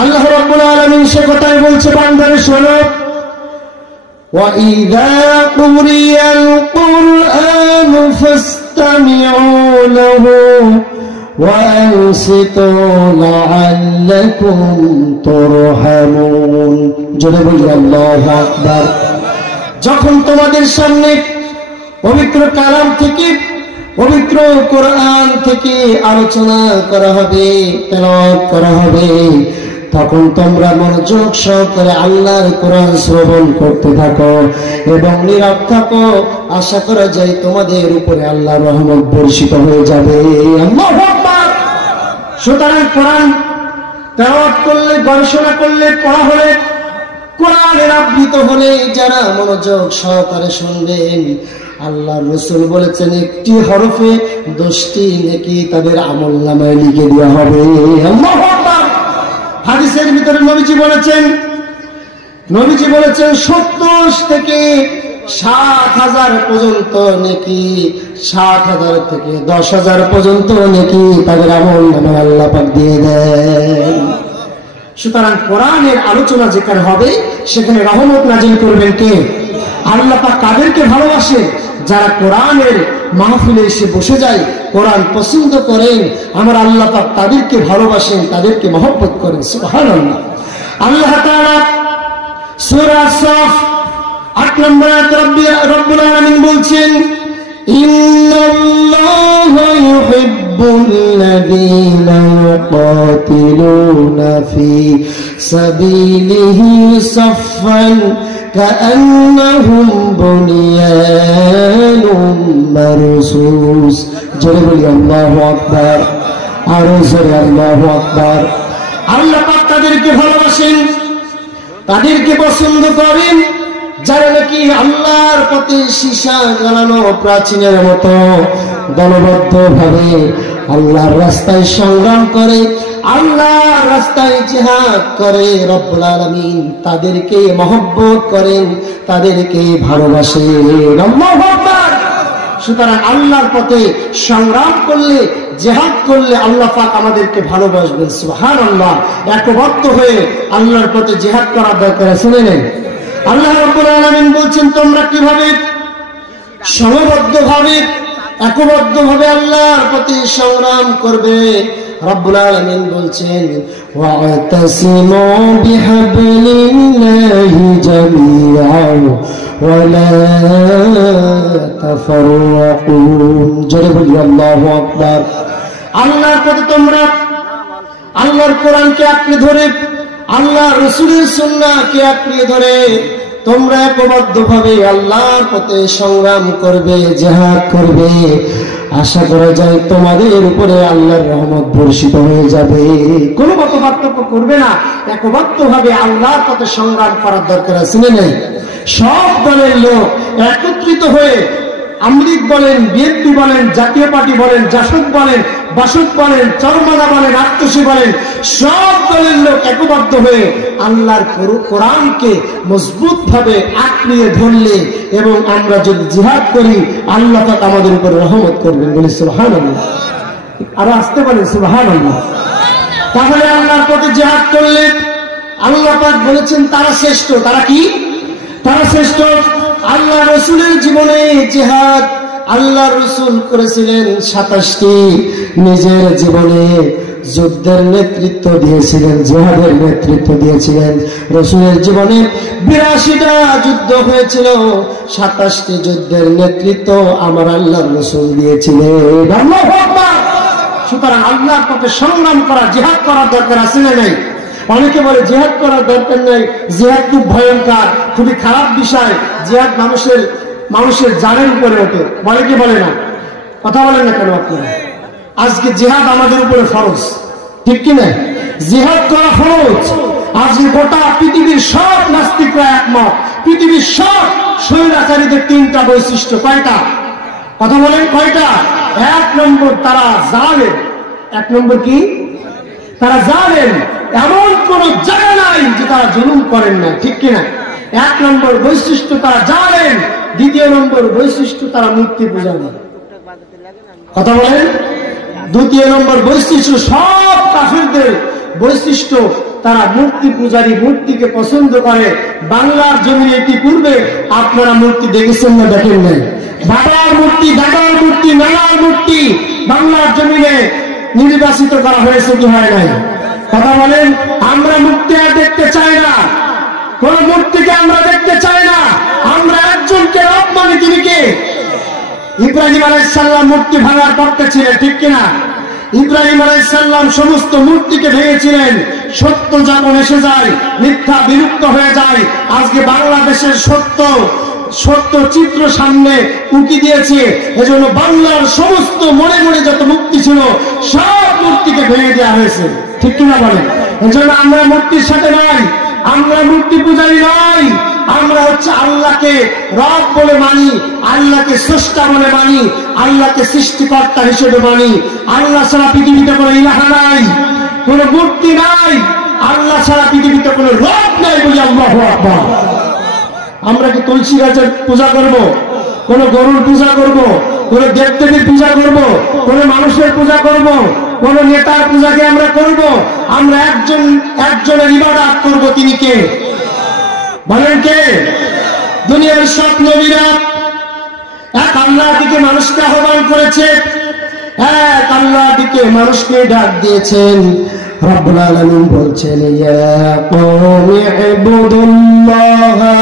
আল্লাহ রাব্বুল আলামিন। সে কথাই বলছে, বান্দারে শোনো, وَإِذَا قُرِئَ الْقُرْآنُ فَاسْتَمِعُوا لَهُ وَأَنصِتُوا لَعَلَّكُمْ تُرْحَمُونَ। জোরে বলি আল্লাহু আকবার। যখন তোমাদের সামনে পবিত্র কালাম থেকে, পবিত্র কোরআন থেকে আলোচনা করা হবে, তেলাওয়াত করা হবে, তখন তোমরা মনোযোগ সহকারে আল্লাহর কোরআন শ্রবণ করতে থাকো এবং নীরব থাকো। আশা করা যায় তোমাদের উপরে আল্লাহর রহমত বর্ষিত হয়ে যাবে। আল্লাহু আকবার। সুতরাং কোরআন তেলাওয়াত করলে, গবেষণা করলে, পড়া হলে, কোরআনের আবৃত হলে যারা মনোযোগ সহকারে শুনবেন, আল্লাহর রাসূল বলেছেন একটি হরফে 10টি নেকি তাদের আমলনামায় লিখে দেওয়া হবে। আল্লাহু আকবার। হাদিসের ভিতরে নবীজি বলেছেন 70 থেকে 70,000 পর্যন্ত নেকি, 70,000 থেকে 10,000 পর্যন্ত নেকি তাদের আমলনামায় আল্লাহ পাক দিয়ে দেন। সুতরাং কোরআনের আলোচনা যেখানে হবে সেখানে রহমত নাজিল করবেন কে? আল্লাহ পাক কাদেরকে ভালোবাসে? যারা কোরআনের মাহফিলে এসে বসে যায়, কোরআন পছন্দ করেন, আমার আল্লাহ পাক তাদেরকে ভালোবাসেন, তাদেরকে মহব্বত করেন। সুবহানাল্লাহ। আল্লাহ তাআলা সূরা সাফ 8 নম্বর আয়াতে রব্বুল আলামিন বলছেন, ইন্নাল্লাহা ইউহিব্বুল্লাযীনা ইউকাতিলুনা ফি সাবিলিহি সাফফান কাআন্নাহুম বুনিয়ানুম মারসুস। জোরে বলি আল্লাহু আকবার। আরো জোরে আল্লাহু আকবার। আল্লাহ পাক তাদেরকে ভালোবাসেন, তাদেরকে পছন্দ করেন যারা নাকি আল্লাহর পথে সীসা জ্বালানো প্রাচীনের মতো দলবদ্ধ ভাবে আল্লাহর রাস্তায় সংগ্রাম করে, আল্লাহর রাস্তায় জিহাদ করে। রব্বুল আলামিন তাদেরকে মহব্বত করেন, তাদেরকে ভালোবাসেন। আল্লাহু আকবার। সুতরাং আল্লাহর পথে সংগ্রাম করলে, জিহাদ করলে আল্লাহ পাক আমাদেরকে ভালোবাসবেন। সুবহানাল্লাহ। একবদ্ধ হয়ে আল্লাহর পথে জিহাদ করার দরকার আছে। শুনেন আল্লাহ রাব্বুল আলামিন বলছেন, তোমরা কিভাবে সমবদ্ধভাবে, একবদ্ধভাবে আল্লাহর পথে সংগ্রাম করবে। রব্বুল আলামিন বলছেন, ওয়াতাসিমু বিহাবলিল্লাহি জামিআন ওয়া লা তাফাররাকু। জোরে বলি আল্লাহু আকবার। আল্লাহর পথে তোমরা আল্লাহর কোরআনকে আঁকড়ে ধরে, আল্লাহর রাসূলের সুন্নাহকে আঁকড়ে ধরে তোমরা একবদ্ধভাবে আল্লাহর পথে সংগ্রাম করবে, জিহাদ করবে। আশা করা যায় তোমাদের উপরে আল্লাহর রহমত বর্ষিত হয়ে যাবে। কোনো মত পার্থক্য করবে না, একবদ্ধভাবে আল্লাহর পথে সংগ্রাম করার দরকার আছে না? নেই। সব দলের লোক একত্রিত হয়ে, আমলিগ বলেন, বিএনপি বলেন, জাতীয় পার্টি বলেন, জাসদ বলেন, বাসদ বলেন, চরমানা বলেন, আত্মসী বলেন, সব দলের লোক একবদ্ধ হয়ে আল্লাহর কোরআনকে মজবুত ভাবে আঁকড়িয়ে ধরলে এবং আমরা যদি জিহাদ করি, আল্লাহ পাক আমাদের উপর রহমত করবেন। বলি সুবহানাল্লাহ। আরো আসতে বলেন সুবহানাল্লাহ। তাহলে আল্লাহর পথে জিহাদ করলে আল্লাহ পাক বলেছেন তারা শ্রেষ্ঠ। তারা কি? তারা শ্রেষ্ঠ। আল্লাহ রাসূলের জীবনে জিহাদ আল্লাহ রাসূল করেছিলেন 27টি, নিজের জীবনে যুদ্ধের নেতৃত্ব দিয়েছিলেন, জিহাদের নেতৃত্ব দিয়েছিলেন। রাসূলের জীবনে 82টা যুদ্ধ হয়েছিল, 27টি যুদ্ধের নেতৃত্ব আমার আল্লাহর রাসূল দিয়েছিলেন। আল্লাহু আকবার। সুতরাং আল্লাহর পথে সংগ্রাম করা, জিহাদ করার দরকার আছে না? নাই। অনেকে বলে জিহাদ করার দরকার নাই, জিহাদ খুব ভয়ঙ্কর, খুবই খারাপ বিষয়, জিহাদ মানুষের জানের উপরে ওঠে, বলে কি বলে না? কথা বলেন না কেন আপনারা? আজকে জিহাদ আমাদের উপরে ফরজ, ঠিক কি না? জিহাদ করা ফরজ। আজকে গোটা পৃথিবীর সব নাস্তিকরা একমত, পৃথিবীর সব স্বৈরাচারীদের তিনটা বৈশিষ্ট্য। কয়টা? কথা বলেন কয়টা? এক নম্বর, তারা জালেম। এক নম্বর কি? তারা জালেম। এমন কোন জায়গা নাই যে তারা জুলুম করেন না, ঠিক কিনা? এক নম্বর বৈশিষ্ট্য তারা জালেম। দ্বিতীয় নম্বর বৈশিষ্ট্য তারা মূর্তি পূজা করে। কথা বলেন। দ্বিতীয় নম্বর বৈশিষ্ট্য সব কাফিরদের বৈশিষ্ট্য, তারা মূর্তি পূজারী, মূর্তিকে পছন্দ করে। বাংলার জমিনে ইতিপূর্বে আপনারা মূর্তি দেখেছেন না দেখেন নাই? বাবার মূর্তি, দাদার মূর্তি, নানার মূর্তি বাংলার জমিনে নির্বাচিত করা হয়েছে কি হয় নাই? কথা বলেন। আমরা মূর্তি আর দেখতে চাই না, কোন মূর্তিকে আমরা দেখতে চাই না। আমরা একজনকে রব মানি, তিনি কে? ইব্রাহিম আলাইহিস সালাম মূর্তি ভাঙার পক্ষে ছিলেন, ঠিক কিনা? ইব্রাহিম আলাইহিস সালাম সমস্ত মূর্তিকে ভেঙেছিলেন। সত্য যখন এসে যায়, মিথ্যা বিলুপ্ত হয়ে যায়। আজকে বাংলাদেশের সত্য চিত্র সামনে উকি দিয়েছে। এজন্য বাংলার সমস্ত মনে মনে যত মূর্তি ছিল সব মূর্তিকে ভেঙে দেওয়া হয়েছে, ঠিক কিনা বলেন? এজন্য আমরা মূর্তির সাথে নাই, আমরা মূর্তি পূজারী নয়। আমরা হচ্ছে আল্লাহকে রব বলে মানি, আল্লাহকে স্রষ্টা বলে মানি, আল্লাহকে সৃষ্টিকর্তা হিসেবে মানি। আল্লাহ ছাড়া পৃথিবীতে কোনো ইলাহা নাই, কোনো মূর্তি নাই, আল্লাহ ছাড়া পৃথিবীতে কোনো রব নাই বলি আল্লাহু আকবার। আমরা কি তুলসী গাছের পূজা করব, কোন গরুর পূজা করব, কোন দেবদেবীর পূজা করব, কোন মানুষের পূজা করব, কোন নেতার পূজাকে আমরা করব? আমরা একজনের ইবাদত করব, তিনি কে? বলেন কে? দুনিয়ার সব নবীরা এক আল্লাহর দিকে মানুষকে আহ্বান করেছে, এক আল্লাহর দিকে মানুষকে ডাক দিয়েছেন। রব্বুল আলামিন বলছেন, ইয়া কওমি ইবুদুল্লাহা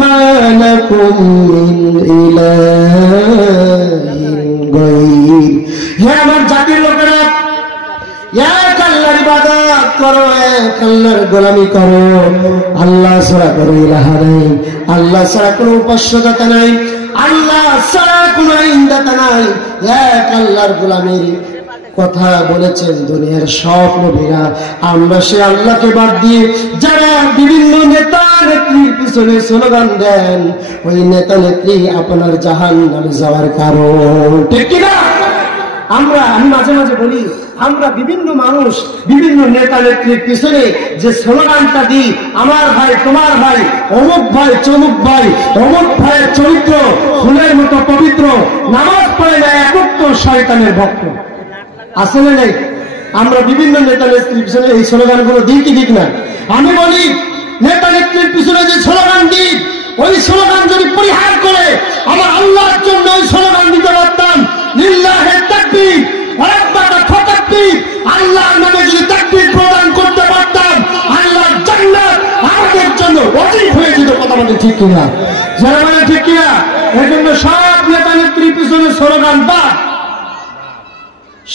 মা লাকুম মিন ইলাহিন গায়র। হে আমার জাতির লোকেরা, এক আল্লাহর ইবাদত করো, এক আল্লাহর গোলামি করো। আল্লাহ ছাড়া কোনো ইলাহা নাই, আল্লাহ ছাড়া কোনো উপাস্যদাতা নাই, আল্লাহ ছাড়া কোনো আইনদাতা নাই। এক আল্লাহর গোলামির কথা বলেছেন দুনিয়ার সব নবীরা। আমরা সে আল্লাহকে বাদ দিয়ে যারা বিভিন্ন নেতা নেত্রীর পিছনে স্লোগান দেন, ওই নেতা নেত্রী আপনার জাহান্নামে যাওয়ার কারণ, ঠিক কিনা? আমি মাঝে মাঝে বলি, আমরা বিভিন্ন মানুষ বিভিন্ন নেতা নেত্রীর পিছনে যে স্লোগানটা দিই, আমার ভাই তোমার ভাই, অমুক ভাই চমুক ভাই, অমুক ভাইয়ের চরিত্র ফুলের মতো পবিত্র, নামাজ পড়ে না, একত্র শয়তানের ভক্ত, আছে না নাই? আমরা বিভিন্ন নেতা নেত্রীর পিছনে এই স্লোগানগুলো দিই কি দিক না? আমি বলি, নেতা নেত্রীর পিছনে যে স্লোগান দিই, ওই স্লোগান যদি পরিহার করে আমার আল্লাহর জন্য ওই স্লোগান দিতে পারতাম, লিল্লাহে তাকবীর ওয়া আকবার তাকবীর, আল্লাহর নামে যদি তাকবীর প্রদান করতে পারতাম, আল্লাহর জান্নাত আমাদের জন্য ওয়াজিব হয়ে যেত। কথা বলে ঠিক কিনা? যারা বলে ঠিক কিনা? এজন্য সব নেতা নেত্রীর পিছনে স্লোগান বাদ,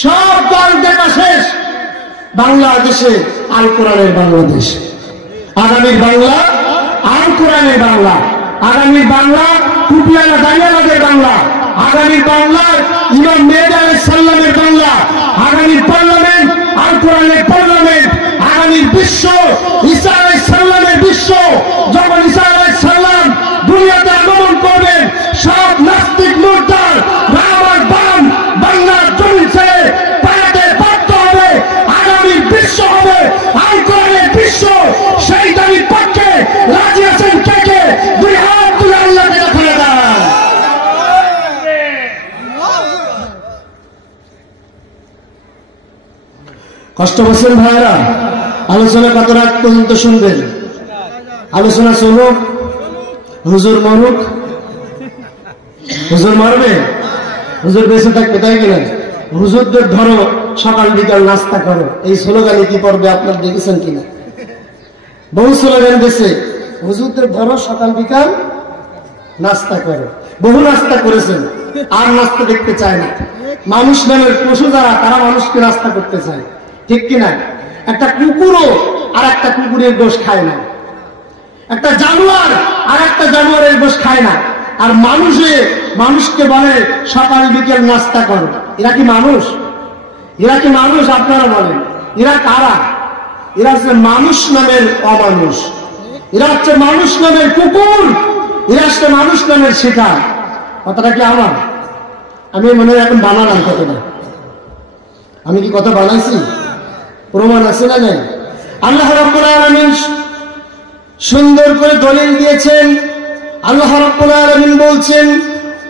সব দল দেখা শেষ। বাংলাদেশে আল কোরআনের বাংলাদেশ, আগামীর বাংলা আল কোরআনের বাংলা, আগামীর বাংলা টুপিয়ালা দাঁড়িয়ালাদের বাংলা, আগামীর বাংলা ইমাম মেহেদী আলাইহিস সালামের বাংলা, আগামীর পার্লামেন্ট আল কোরআনের পার্লামেন্ট, আগামীর বিশ্ব ঈসা আলাইহিস সালামের বিশ্ব। যখন ঈসা আলাইহিস সালাম দুনিয়াতে আগমন করবেন, সব নাস্তিক মুরতাদ রাম আর বাম বাংলার জমিন ছেড়ে পালাতে বাধ্য হবে। আগামীর বিশ্ব হবে আল কোরআনের বিশ্ব। সেই দাবির পক্ষে রাজি আছেন কে কে? দুই হাত তুলে আল্লাহকে দেখানো দাঁড়ান। কষ্ট পাচ্ছেন ভাইরা? আলোচনা কত রাত পর্যন্ত শুনবেন? আলোচনা শুনুক, হুজুর মরুক। হুজুর মারবে, হুজুর বেঁচে থাকবে, তাই কিনা? হুজুরদের ধরো, সকাল বিকাল নাস্তা করো, এই স্লোগানে কি পড়বে আপনার দেখেছেন কিনা? বহু স্লোগান দিয়েছে, হুজুরদের ধরো সকাল বিকাল নাস্তা করো। বহু নাস্তা করেছেন, আর নাস্তা দেখতে চায় না। মানুষ নামের পশু যারা, তারা মানুষকে নাস্তা করতে চায়, ঠিক কিনা? একটা কুকুরও আর একটা কুকুরের গোশ খায় না, একটা জানোয়ার আর একটা জানোয়ারের গোশ খায় না। আর মানুষকে বলে সকাল বিকেল নাস্তা করো। এরা কি মানুষ? এরা কি মানুষ? আপনারা বলেন এরা কারা? এরা হচ্ছে মানুষ নামের অমানুষ, এরা হচ্ছে মানুষ নামের কুকুর, এরা হচ্ছে মানুষ নামের শিকার। কথাটা কি আমার? আমি মনে হয় এখন বানালাম কথাটা। আমি কি কথা বানাইছি? প্রমাণ আছে না নাই? আল্লাহ রাব্বুল আলামিন সুন্দর করে দলিল দিয়েছেন। আল্লাহ রাব্বুল আলামিন বলছেন,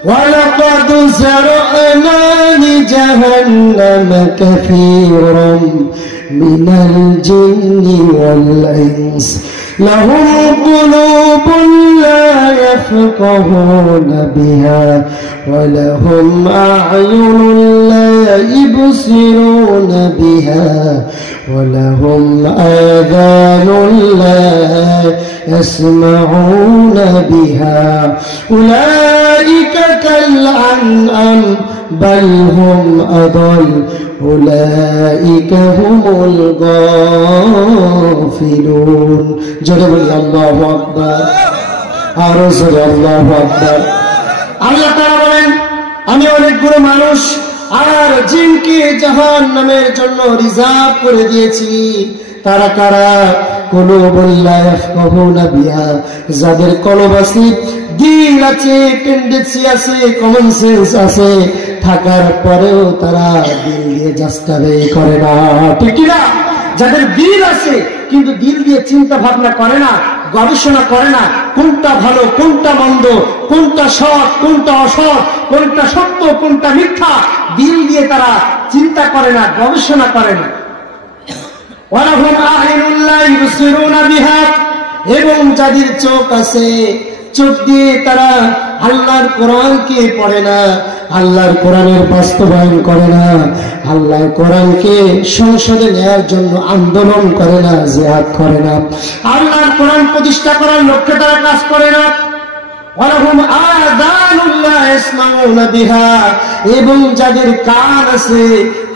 وَلَقَدْ زَرَعْنَا لِجَهَنَّمَ كَثِيرًا مِنَ الْجِنِّ وَالْإِنسِ لَهُمْ قُلُوبٌ لَا يَفْقَهُونَ بِهَا وَلَهُمْ أَعْيُنٌ لَا يُبْصِرُونَ بِهَا وَلَهُمْ آذَانٌ لَا يَسْمَعُونَ بِهَا أُولَئِكَ كالأنعام بل هم أضل أولئك هم الغافلون جرب الله أكبر أرسل الله أكبر আল্লাহ তাআলা বলেন, আমি অনেকগুলো মানুষ আর জিনকে জাহান্নামের জন্য রিজার্ভ করে দিয়েছি। তারা কারা? কুলুবুল লা ইয়াফকাহুনা বিহা, যাদের কলব আছে, দিল আছে, টেন্ডেন্সি আছে, কমন সেন্স আছে, থাকার পরেও তারা দিল দিয়ে জাস্টিফাই করে না। ঠিক কি না? যাদের দিল আছে কিন্তু দিল দিয়ে চিন্তা ভাবনা করে না, গবেষণা করে না, কোনটা ভালো কোনটা মন্দ, কোনটা সৎ কোনটা অসৎ, কোনটা সত্য কোনটা মিথ্যা, দিল দিয়ে তারা চিন্তা করে না, গবেষণা করে না। ওয়ালাহুম আ'ইনুন লা ইউবসিরুনা বিহা, এবং যাদের চোখ আছে, চোখ দিয়ে তারা আল্লাহর কোরআনকে পড়ে না, আল্লাহর কোরআনের বাস্তবায়ন করে না, আল্লাহর কোরআনকে সংসদে নেওয়ার জন্য আন্দোলন করে না, জিহাদ করে না, আল্লাহর কোরআন প্রতিষ্ঠা করার লক্ষ্যে তারা কাজ করে না। ওয়ালাহুম আযানুন লা ইয়াসমাউনা বিহা, এবং যাদের কান আছে,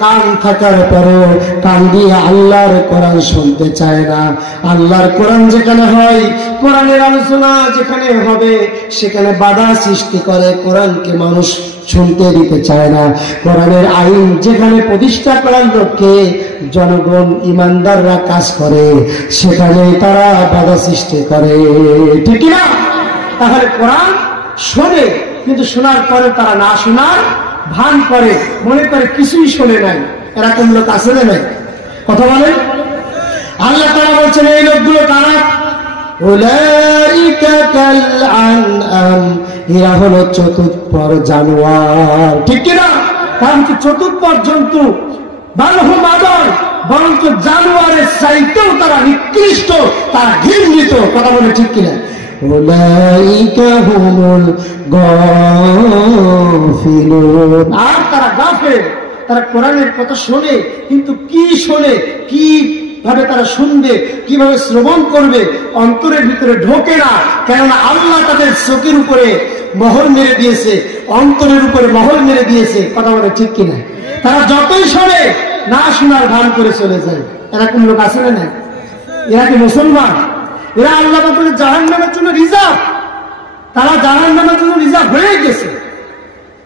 কান থাকার পরেও কান দিয়ে আল্লাহর কোরআন শুনতে চায় না। আল্লাহর কোরআন যেখানে হয়, কোরআনের আলোচনা যেখানে হবে, সেখানে বাধা সৃষ্টি করে, কোরআনকে মানুষ শুনতে দিতে চায় না। কোরআনের আইন যেখানে প্রতিষ্ঠা করার লক্ষ্যে জনগণ ইমানদাররা কাজ করে, সেখানে তারা বাধা সৃষ্টি করে। ঠিক না? তাহলে কোরআন শোনে, কিন্তু শোনার পরে তারা না শোনার ভান করে, মনে করে কিছুই শোনে নাই। এরকম লোক আছে না নাই? কথা বলেন। আল্লাহ তাআলা বলছেন, এই লোকগুলো কারা? উলাইকা কাল আনআম, এরা হলো চতুষ্পদ জানোয়ার। ঠিক কি না? কারণ কি চতুষ্পদ জন্তু বালহুম আদল, বরঞ্চ জানোয়ারের চাইতেও তারা নিকৃষ্ট, তারা ঘৃণিত। কথা বলে ঠিক কিনা? উলাইকা হুমুল গাফিলুন, আর তারা গাফেল। তারা কোরআনের কথা শোনে, কিন্তু কি শোনে, কি ভাবে তারা শুনবে, কিভাবে শ্রবণ করবে, অন্তরের ভিতরে ঢোকে না। কেননা আল্লাহ তাদের চোখের উপরে মোহর মেরে দিয়েছে, অন্তরের উপরে মোহর মেরে দিয়েছে। কথা বলে ঠিক কিনা? তারা যতই শোনে, না শোনার ভান করে চলে যায়। এরকম লোক আছে না? এরা কি মুসলমান? এরা আল্লাহ পাকের জাহান্নামের জন্য রিজার্ভ, তারা জাহান্নামের জন্য রিজার্ভ হয়ে গেছে।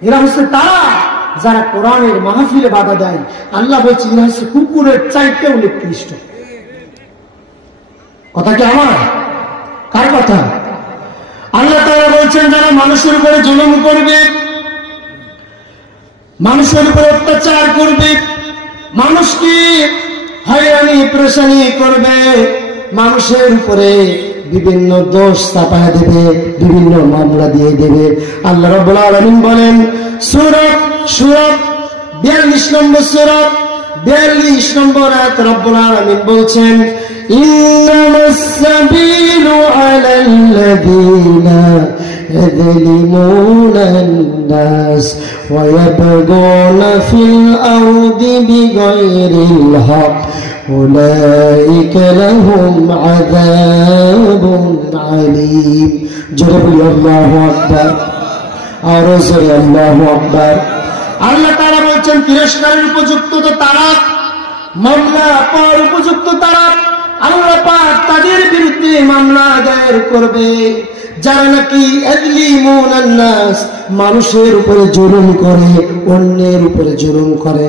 এরা হচ্ছে তারা যারা কোরআনের মাহফিলে বাধা দেয়। আল্লাহ বলছে এরা হচ্ছে কুকুরের চাইতেও নিকৃষ্ট। কথা কি আমার? কার কথা? আল্লাহ তাআলা বলছেন, যারা মানুষের উপরে জুলুম করবে, মানুষের উপরে অত্যাচার করবে, মানুষকে হয়রানি পেরেশানি করবে, মানুষের উপরে বিভিন্ন দোষ চাপায় দেবে, বিভিন্ন মামলা দিয়ে দেবে। আল্লাহ রাব্বুল আলামিন বলেন, সূরা 42 নম্বর সূরা 42 নম্বর আয়াত রব্বুল আলামিন বলছেন, ইন্নামাস সাবিলু আলাল্লাযীনা ইয়াযলিমুনান নাস ওয়া ইয়াবগুনা ফিল আরদি বিগাইরিল হক উলাইকা লাহুম আযাবুন আলীম। জোরে বলি আল্লাহু আকবার, আর জোরে আল্লাহু আকবার। আল্লাহ তাআলা বলছেন, তিরস্কারের উপযুক্ত তো তারা, মামলা পাওয়ার উপযুক্ত তারা, আল্লাহ পাক তাদের বিরুদ্ধে মামলা দায়ের করবে যারা নাকি ইয়াজলিমুনান নাস, মানুষের উপরে জুলুম করে, অন্যের উপরে জুলুম করে,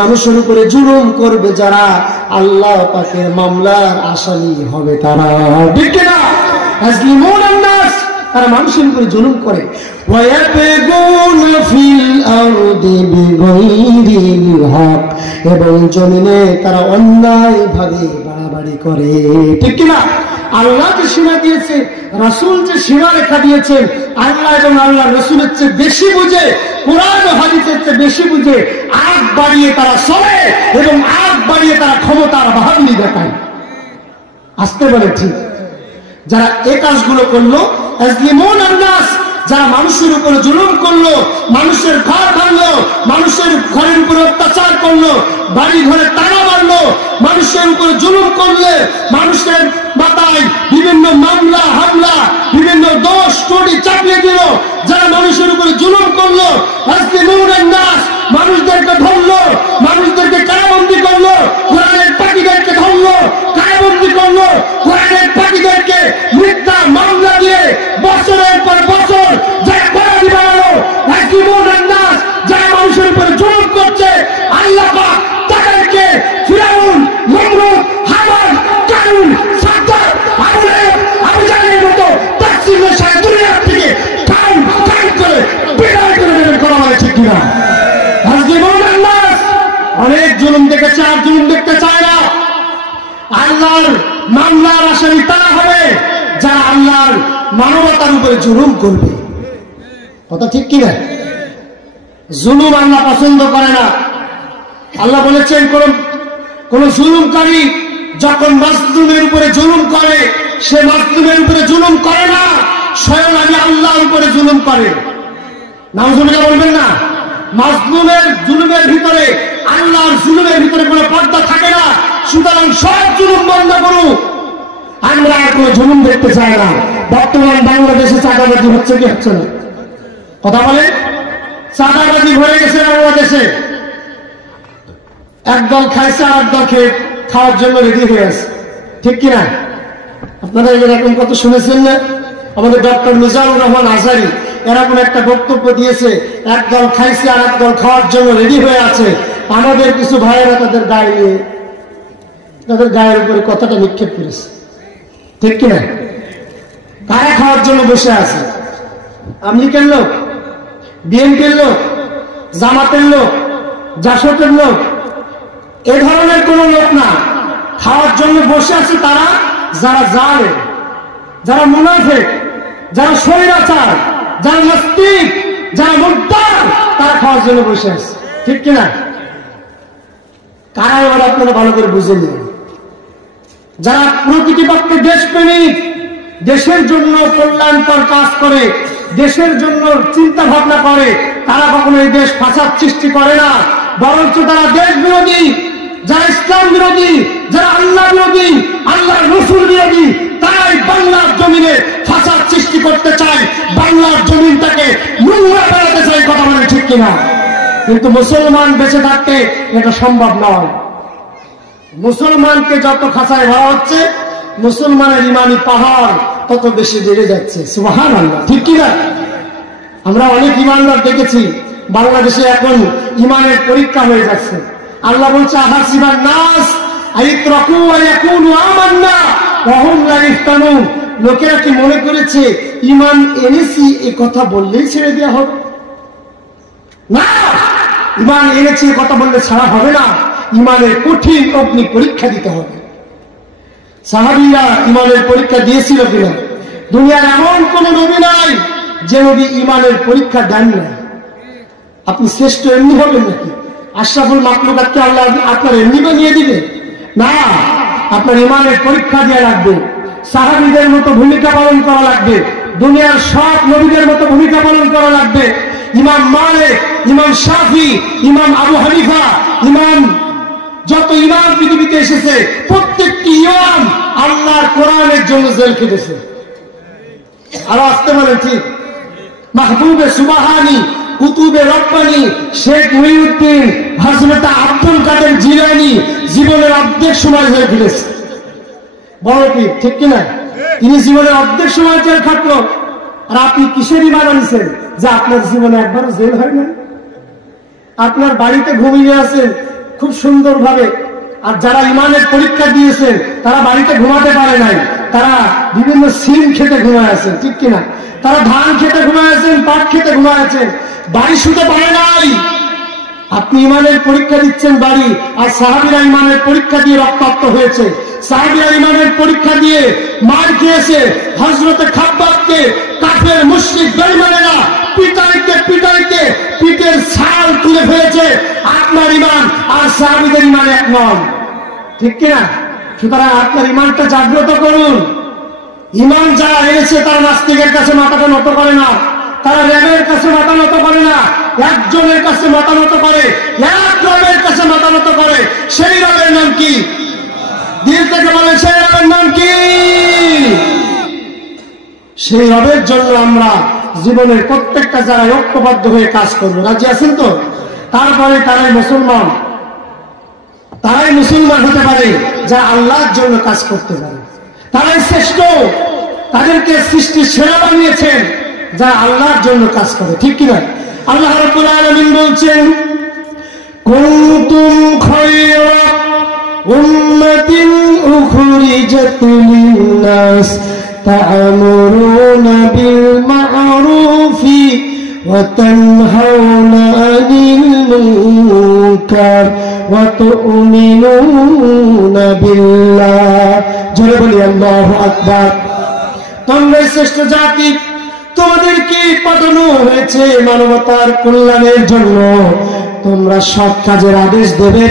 মানুষের উপরে জুলুম করবে যারা, আল্লাহ পাকের মামলার আসামি হবে তারা। ঠিক না? ইয়াজলিমুনান নাস, তারা মানুষের উপরে জুলুম করে। ওয়ায়াবগুনা ফিল আরদি বিগাইরিল হক, এবং জমিনে তারা অন্যায়ভাবে বাড়াবাড়ি করে। ঠিক না? আল্লাহ যে সীমা দিয়েছে, রাসূল যে সীমা রেখা দিয়েছেন, আল্লাহ এবং আল্লাহ রাসূলের চেয়ে বেশি বুঝে, কোরআন ও হাদিসের চেয়ে বেশি বুঝে, আগ বাড়িয়ে তারা চলে এবং আগ বাড়িয়ে তারা ক্ষমতার বাহাদুরি দেখায়। আসতে বলে ঠিক, যারা এই কাজগুলো করলো, ইয়াজলিমুনান নাস, যারা মানুষের উপরে জুলুম করলো, মানুষের ঘর ভাঙলো, মানুষের ঘরের উপরে অত্যাচার করলো, বাড়ি ঘরে তালা মারলো, মানুষের উপরে জুলুম করলে মানুষের মাথায় বিভিন্ন মামলা হামলা, বিভিন্ন দোষ ত্রুটি চাপিয়ে দিল, যারা মানুষের উপরে জুলুম করলো, ইয়াজলিমুনান নাস, মানুষদেরকে ধরলো, মানুষদেরকে কারাবন্দী করলো, কোরআনের পাখিদেরকে ধরলো, কারাবন্দী করলো, কোরআনের পাখিদেরকে মিথ্যা মামলা দিয়ে বছরের পর বছর যারা অপরাধী বানালো, ইয়াজলিমুনান নাস, যারা মানুষের উপরে জুলুম করছে, আল্লাহ পাক তাদেরকে ফিরাউন, নমরুদ, হামান, কারুন, সাদ্দাত, আবু লাহাব, আবু জাহলের মতো তাকসীরের সাথে দুনিয়া থেকে টান টান করে বিদায় করে বের করা হয়েছে কিনা? ইয়াজলিমুনান নাস, অনেক জুলুম দেখেছে, আর জুলুম দেখতে চায় না। আল্লাহর মামলার আসামি তারা হবে যারা আল্লাহর মানবতার উপরে জুলুম করবে। কথা ঠিক কিনা? জুলুম আল্লাহ পছন্দ করে না। আল্লাহ বলেছেন, কোন জুলুমকারী যখন মাজলুমের উপরে জুলুম করে, সে মাজলুমের উপরে জুলুম করে না, স্বয়ং আমি আল্লাহর উপরে জুলুম করে। নাউজুবিল্লাহ বলবেন না? মাজলুমের জুলুমের ভিতরে, আল্লাহর জুলুমের ভিতরে কোনো পর্দা থাকে না। সুতরাং সব জুলুম বন্ধ করুন। আমরা আর কোনো জুলুম দেখতে চাই না। বর্তমান বাংলাদেশে চাঁদাবাজি হচ্ছে কি হচ্ছে না? কথা বলে, চাঁদাবাজি হয়ে গেছে বাংলাদেশে। একদল খাইছে, আর একদল খাওয়ার জন্য রেডি হয়ে আছে। ঠিক কিনা? আপনারা এরকম কথা শুনেছেন না? আমাদের ডক্টর মিজানুর রহমান আজহারী এরকম একটা বক্তব্য দিয়েছে, একদল খাইছে আর একদল খাওয়ার জন্য রেডি হয়ে আছে। আমাদের কিছু ভাইয়েরা তাদের গায়ের উপরে কথাটা নিক্ষেপ করেছে। ঠিক কিনা? কারা খাওয়ার জন্য বসে আছে? আমলিকের লোক, বিএনপির লোক, জামাতের লোক, জাসদের লোক, এ ধরনের কোন লোক না। খাওয়ার জন্য বসে আছে তারা যারা জালেম, যারা মুনাফিক, যারা স্বৈরাচার, যারা নাস্তিক, যারা মুরতাদ, তারা খাওয়ার জন্য বসে আছে। ঠিক কিনা? কারা এবার আপনারা ভালো করে বুঝে নিন। যারা প্রকৃতিপক্ষে দেশপ্রেমিক, দেশের জন্য কল্যাণকর কাজ করে, দেশের জন্য চিন্তা ভাবনা করে, তারা কখনো এই দেশ ফাসাদ সৃষ্টি করে না, বরঞ্চ তারা দেশ বিরোধী, যারা ইসলাম বিরোধী, যারা আল্লাহ বিরোধী, আল্লাহর রাসূল বিরোধী, তারাই বাংলার জমিনে ফাসাদ সৃষ্টি করতে চায়, বাংলার জমিনটাকে নোংরা বানাতে চায়। কথা বলে ঠিক কিনা? কিন্তু মুসলমান বেঁচে থাকতে এটা সম্ভব নয়। মুসলমানকে যত খাঁচায় ভরা হচ্ছে, মুসলমানের ইমানি পাহাড় তত বেশি বেড়ে যাচ্ছে। সুবহানাল্লাহ। ঠিক কিনা? আমরা অনেক ইমানদার দেখেছি বাংলাদেশে এখন ইমানের পরীক্ষা হয়ে যাচ্ছে। আল্লাহ বলছে, আহাসিবান নাস আইত্রাকু ওয়া ইয়াকুলু আমান্না ওয়া হুম লা ইফতানুন, লোকেরা কি মনে করেছে ঈমান এনেছি এই কথা বললেই ছেড়ে দেওয়া হবে? না, ঈমান এনেছি এই কথা বললে ছাড়া হবে না। ঈমানের কঠিন অগ্নি পরীক্ষা দিতে হবে। সাহাবীরা ঈমানের পরীক্ষা দিয়েছিল কিনা? দুনিয়ার এমন কোন নবী নাই যে নবী ঈমানের পরীক্ষা দেন না। আপনি শ্রেষ্ঠ এমনি হবেন নাকি? আশরাফুল মাখলুকাতকে আল্লাহ আপনার এমনি বানিয়ে দিবে না। আপনার ঈমানের পরীক্ষা দেওয়া লাগবে, সাহাবীদের মতো ভূমিকা পালন করা লাগবে, দুনিয়ার সব নবীদের মতো ভূমিকা পালন করা লাগবে। ইমাম মালিক, ইমাম শাফি, ইমাম আবু হানিফা, ইমাম যত ইমাম পৃথিবীতে এসেছে, প্রত্যেকটি ইমাম আল্লাহর কোরআনের জন্য জেল খেটেছে। আরো আসতে বলেন ঠিক? মাহবুবে সুবহানি, কুতুবে রব্বানি, শেখ মুহিউদ্দিন, হযরত আব্দুল কাদের জিলানী জীবনের অর্ধেক সময় জেল খেটেছে। বড় পীর, ঠিক কিনা? তিনি জীবনের অর্ধেক সময় জেল খাটলো, আর আপনি কিসের ইমান আনছেন যে আপনার জীবনে একবারও জেল হয় না? আপনার বাড়িতে ঘুমিয়ে আছেন খুব সুন্দর ভাবে, আর যারা ইমানের পরীক্ষা দিয়েছেন তারা বাড়িতে ঘুমাতে পারে নাই, তারা বিভিন্ন সিম খেতে ঘুমায় আছেন, ঠিক কিনা? তারা ধান খেতে ঘুমায় আছেন, পাট খেতে ঘুমায় আছেন, বাড়ি শুতে পারে নাই। আপনি ইমানের পরীক্ষা দিচ্ছেন বাড়ি, আর সাহাবীরা ইমানের পরীক্ষা দিয়ে রক্তাক্ত হয়েছে, সাহাবীরা ইমানের পরীক্ষা দিয়ে মার খেয়েছে। হযরতে খাব্বাবকে কাফের মুশরিক বেঈমানেরা পিটাইতে পিটাইতে পিঠের ছাল তুলে ফেলেছে। আপনার ইমান আর সাহাবীদের ইমান এক নয়, ঠিক কিনা? সুতরাং আপনার ইমানটা জাগ্রত করুন। ইমান যারা এনেছে তারা নাস্তিকের কাছে মাথাটা নত করে না, তারা র্যাবের কাছে মাথা নত করে না, একজনের কাছে মাথা নত করে, এক রবের কাছে মাথা নত করে। সেই রবের নাম কি? দিল থেকে বলেন, সেই রবের নাম কি? সেই রবের জন্য আমরা জীবনের প্রত্যেকটা জায়গায় ঐক্যবদ্ধ হয়ে কাজ করবো। রাজি আছেন তো? তারপরে তারাই মুসলমান হতে পারে যা আল্লাহর জন্য কাজ করতে পারে। তারাই শ্রেষ্ঠ, তাদেরকে সৃষ্টির সেরা বানিয়েছেন যা আল্লাহর জন্য কাজ করে, ঠিক কিনা? আল্লাহ রাব্বুল আলামিন বলছেন, কুনতুম খায়রা উম্মাতিন উখরিজাত লিন-নাস তা'মুরুনা বিল মা'রুফি ওয়া তানহাউনা আনিল মুনকার ওয়া তু'মিনুনা বিল্লাহ। জোরে বলি আল্লাহু আকবার। তোমরা শ্রেষ্ঠ জাতি, তোমাদেরকে পাঠানো হয়েছে মানবতার কল্যাণের জন্য। তোমরা সৎ কাজের আদেশ দেবে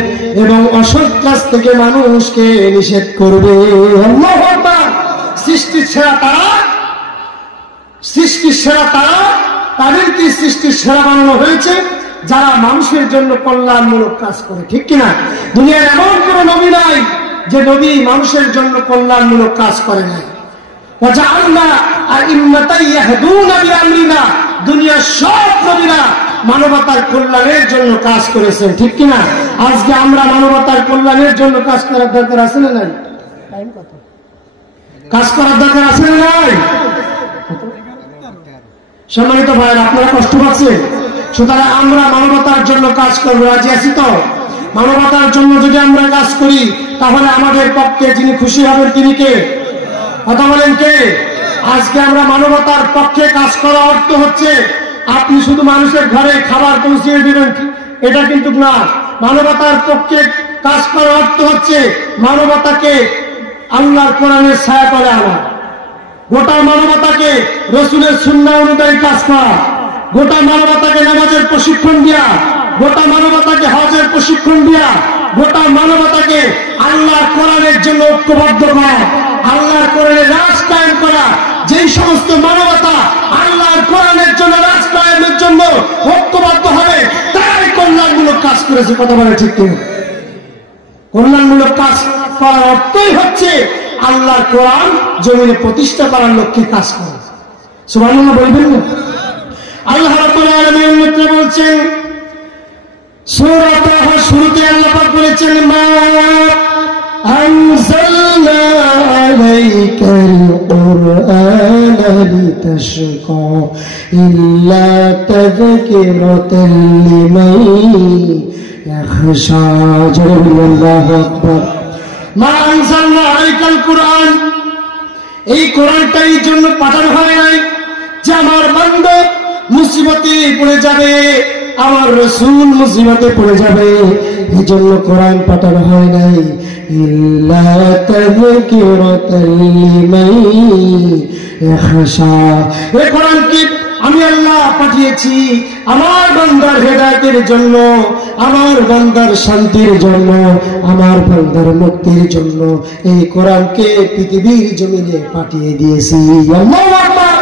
এবং অসৎ কাজ থেকে মানুষকে নিষেধ করবে। আল্লাহু আকবার। সৃষ্টির সেরা তারা, তাদেরকে সৃষ্টির সেরা বানানো হয়েছে যারা মানুষের জন্য কল্যাণমূলক কাজ করে, ঠিক কিনা? দুনিয়ার এমন কোন নবী নাই যে নবী মানুষের জন্য কল্যাণমূলক কাজ করে নাই। দুনিয়ার সব নবীরা মানবতার কল্যাণের জন্য কাজ করেছেন, ঠিক কিনা? আজকে আমরা মানবতার কল্যাণের জন্য কাজ করার দরকার আছে না নাই? কাজ করার দরকার আছে না নাই? সম্মানিত ভাইয়েরা, আপনারা কষ্ট পাচ্ছেন। সুতরাং আমরা মানবতার জন্য কাজ করবো। রাজি আছি তো? মানবতার জন্য যদি আমরা কাজ করি তাহলে আমাদের পক্ষে যিনি খুশি হবেন তিনি কে? কথা বলেন কে? আজকে আমরা মানবতার পক্ষে কাজ করা অর্থ হচ্ছে আপনি শুধু মানুষের ঘরে খাবার পৌঁছিয়ে দিবেন, এটা কিন্তু না। মানবতার পক্ষে কাজ করা অর্থ হচ্ছে মানবতাকে আল্লাহর কোরআনের ছায়াতলে আনা, গোটা মানবতাকে রাসূলের সুন্নাহ অনুযায়ী কাজ করা, গোটা মানবতাকে নামাজের প্রশিক্ষণ দেয়া, গোটা মানবতাকে হজের প্রশিক্ষণ দেয়া, গোটা মানবতাকে আল্লাহর কোরআনের জন্য ঐক্যবদ্ধ করা, আল্লাহর কোরআনের রাজ কায়েম করা। যেই সমস্ত মানবতা আল্লাহর কোরআনের জন্য রাজ কায়েমের জন্য ঐক্যবদ্ধ হবে তারাই কল্যাণমূলক কাজ করেছে। কথা বলে ঠিক কিনা? কল্যাণমূলক কাজ করার অর্থই হচ্ছে আল্লাহর কোরআন জমিনে প্রতিষ্ঠা করার লক্ষ্যে কাজ করা। সুবহানাল্লাহ বলবেন না? আল্লাহ রাব্বুল আলামিন বলছেন সূরা তাহা শুরুতে আল্লাহ পাক বলেছেন, মা আনজালনা আলাইকাল কুরআনা লিতাশকা ইল্লা তাযকিরাতাল লিমান ইয়াখশা। আল্লাহু আকবার। মা আনজালনা আলাইকাল কুরআন, এই কোরআনটা এই জন্য পাঠানো হয় নাই যে আমার বান্দা মুসিবতে পড়ে যাবে, আমার রাসূল মুসিবতে পড়ে যাবে, এই জন্য কোরআন পাঠানো হয় নাই। ইল্লা তাযকিরাতাল লিমান ইয়াখশা। এই কোরআনকে আমি আল্লাহ পাঠিয়েছি আমার বান্দার হেদায়েতের জন্য, আমার বান্দার শান্তির জন্য, আমার বান্দার মুক্তির জন্য এই কোরআনকে পৃথিবীর জমিনে পাঠিয়ে দিয়েছি। আল্লাহু আকবার।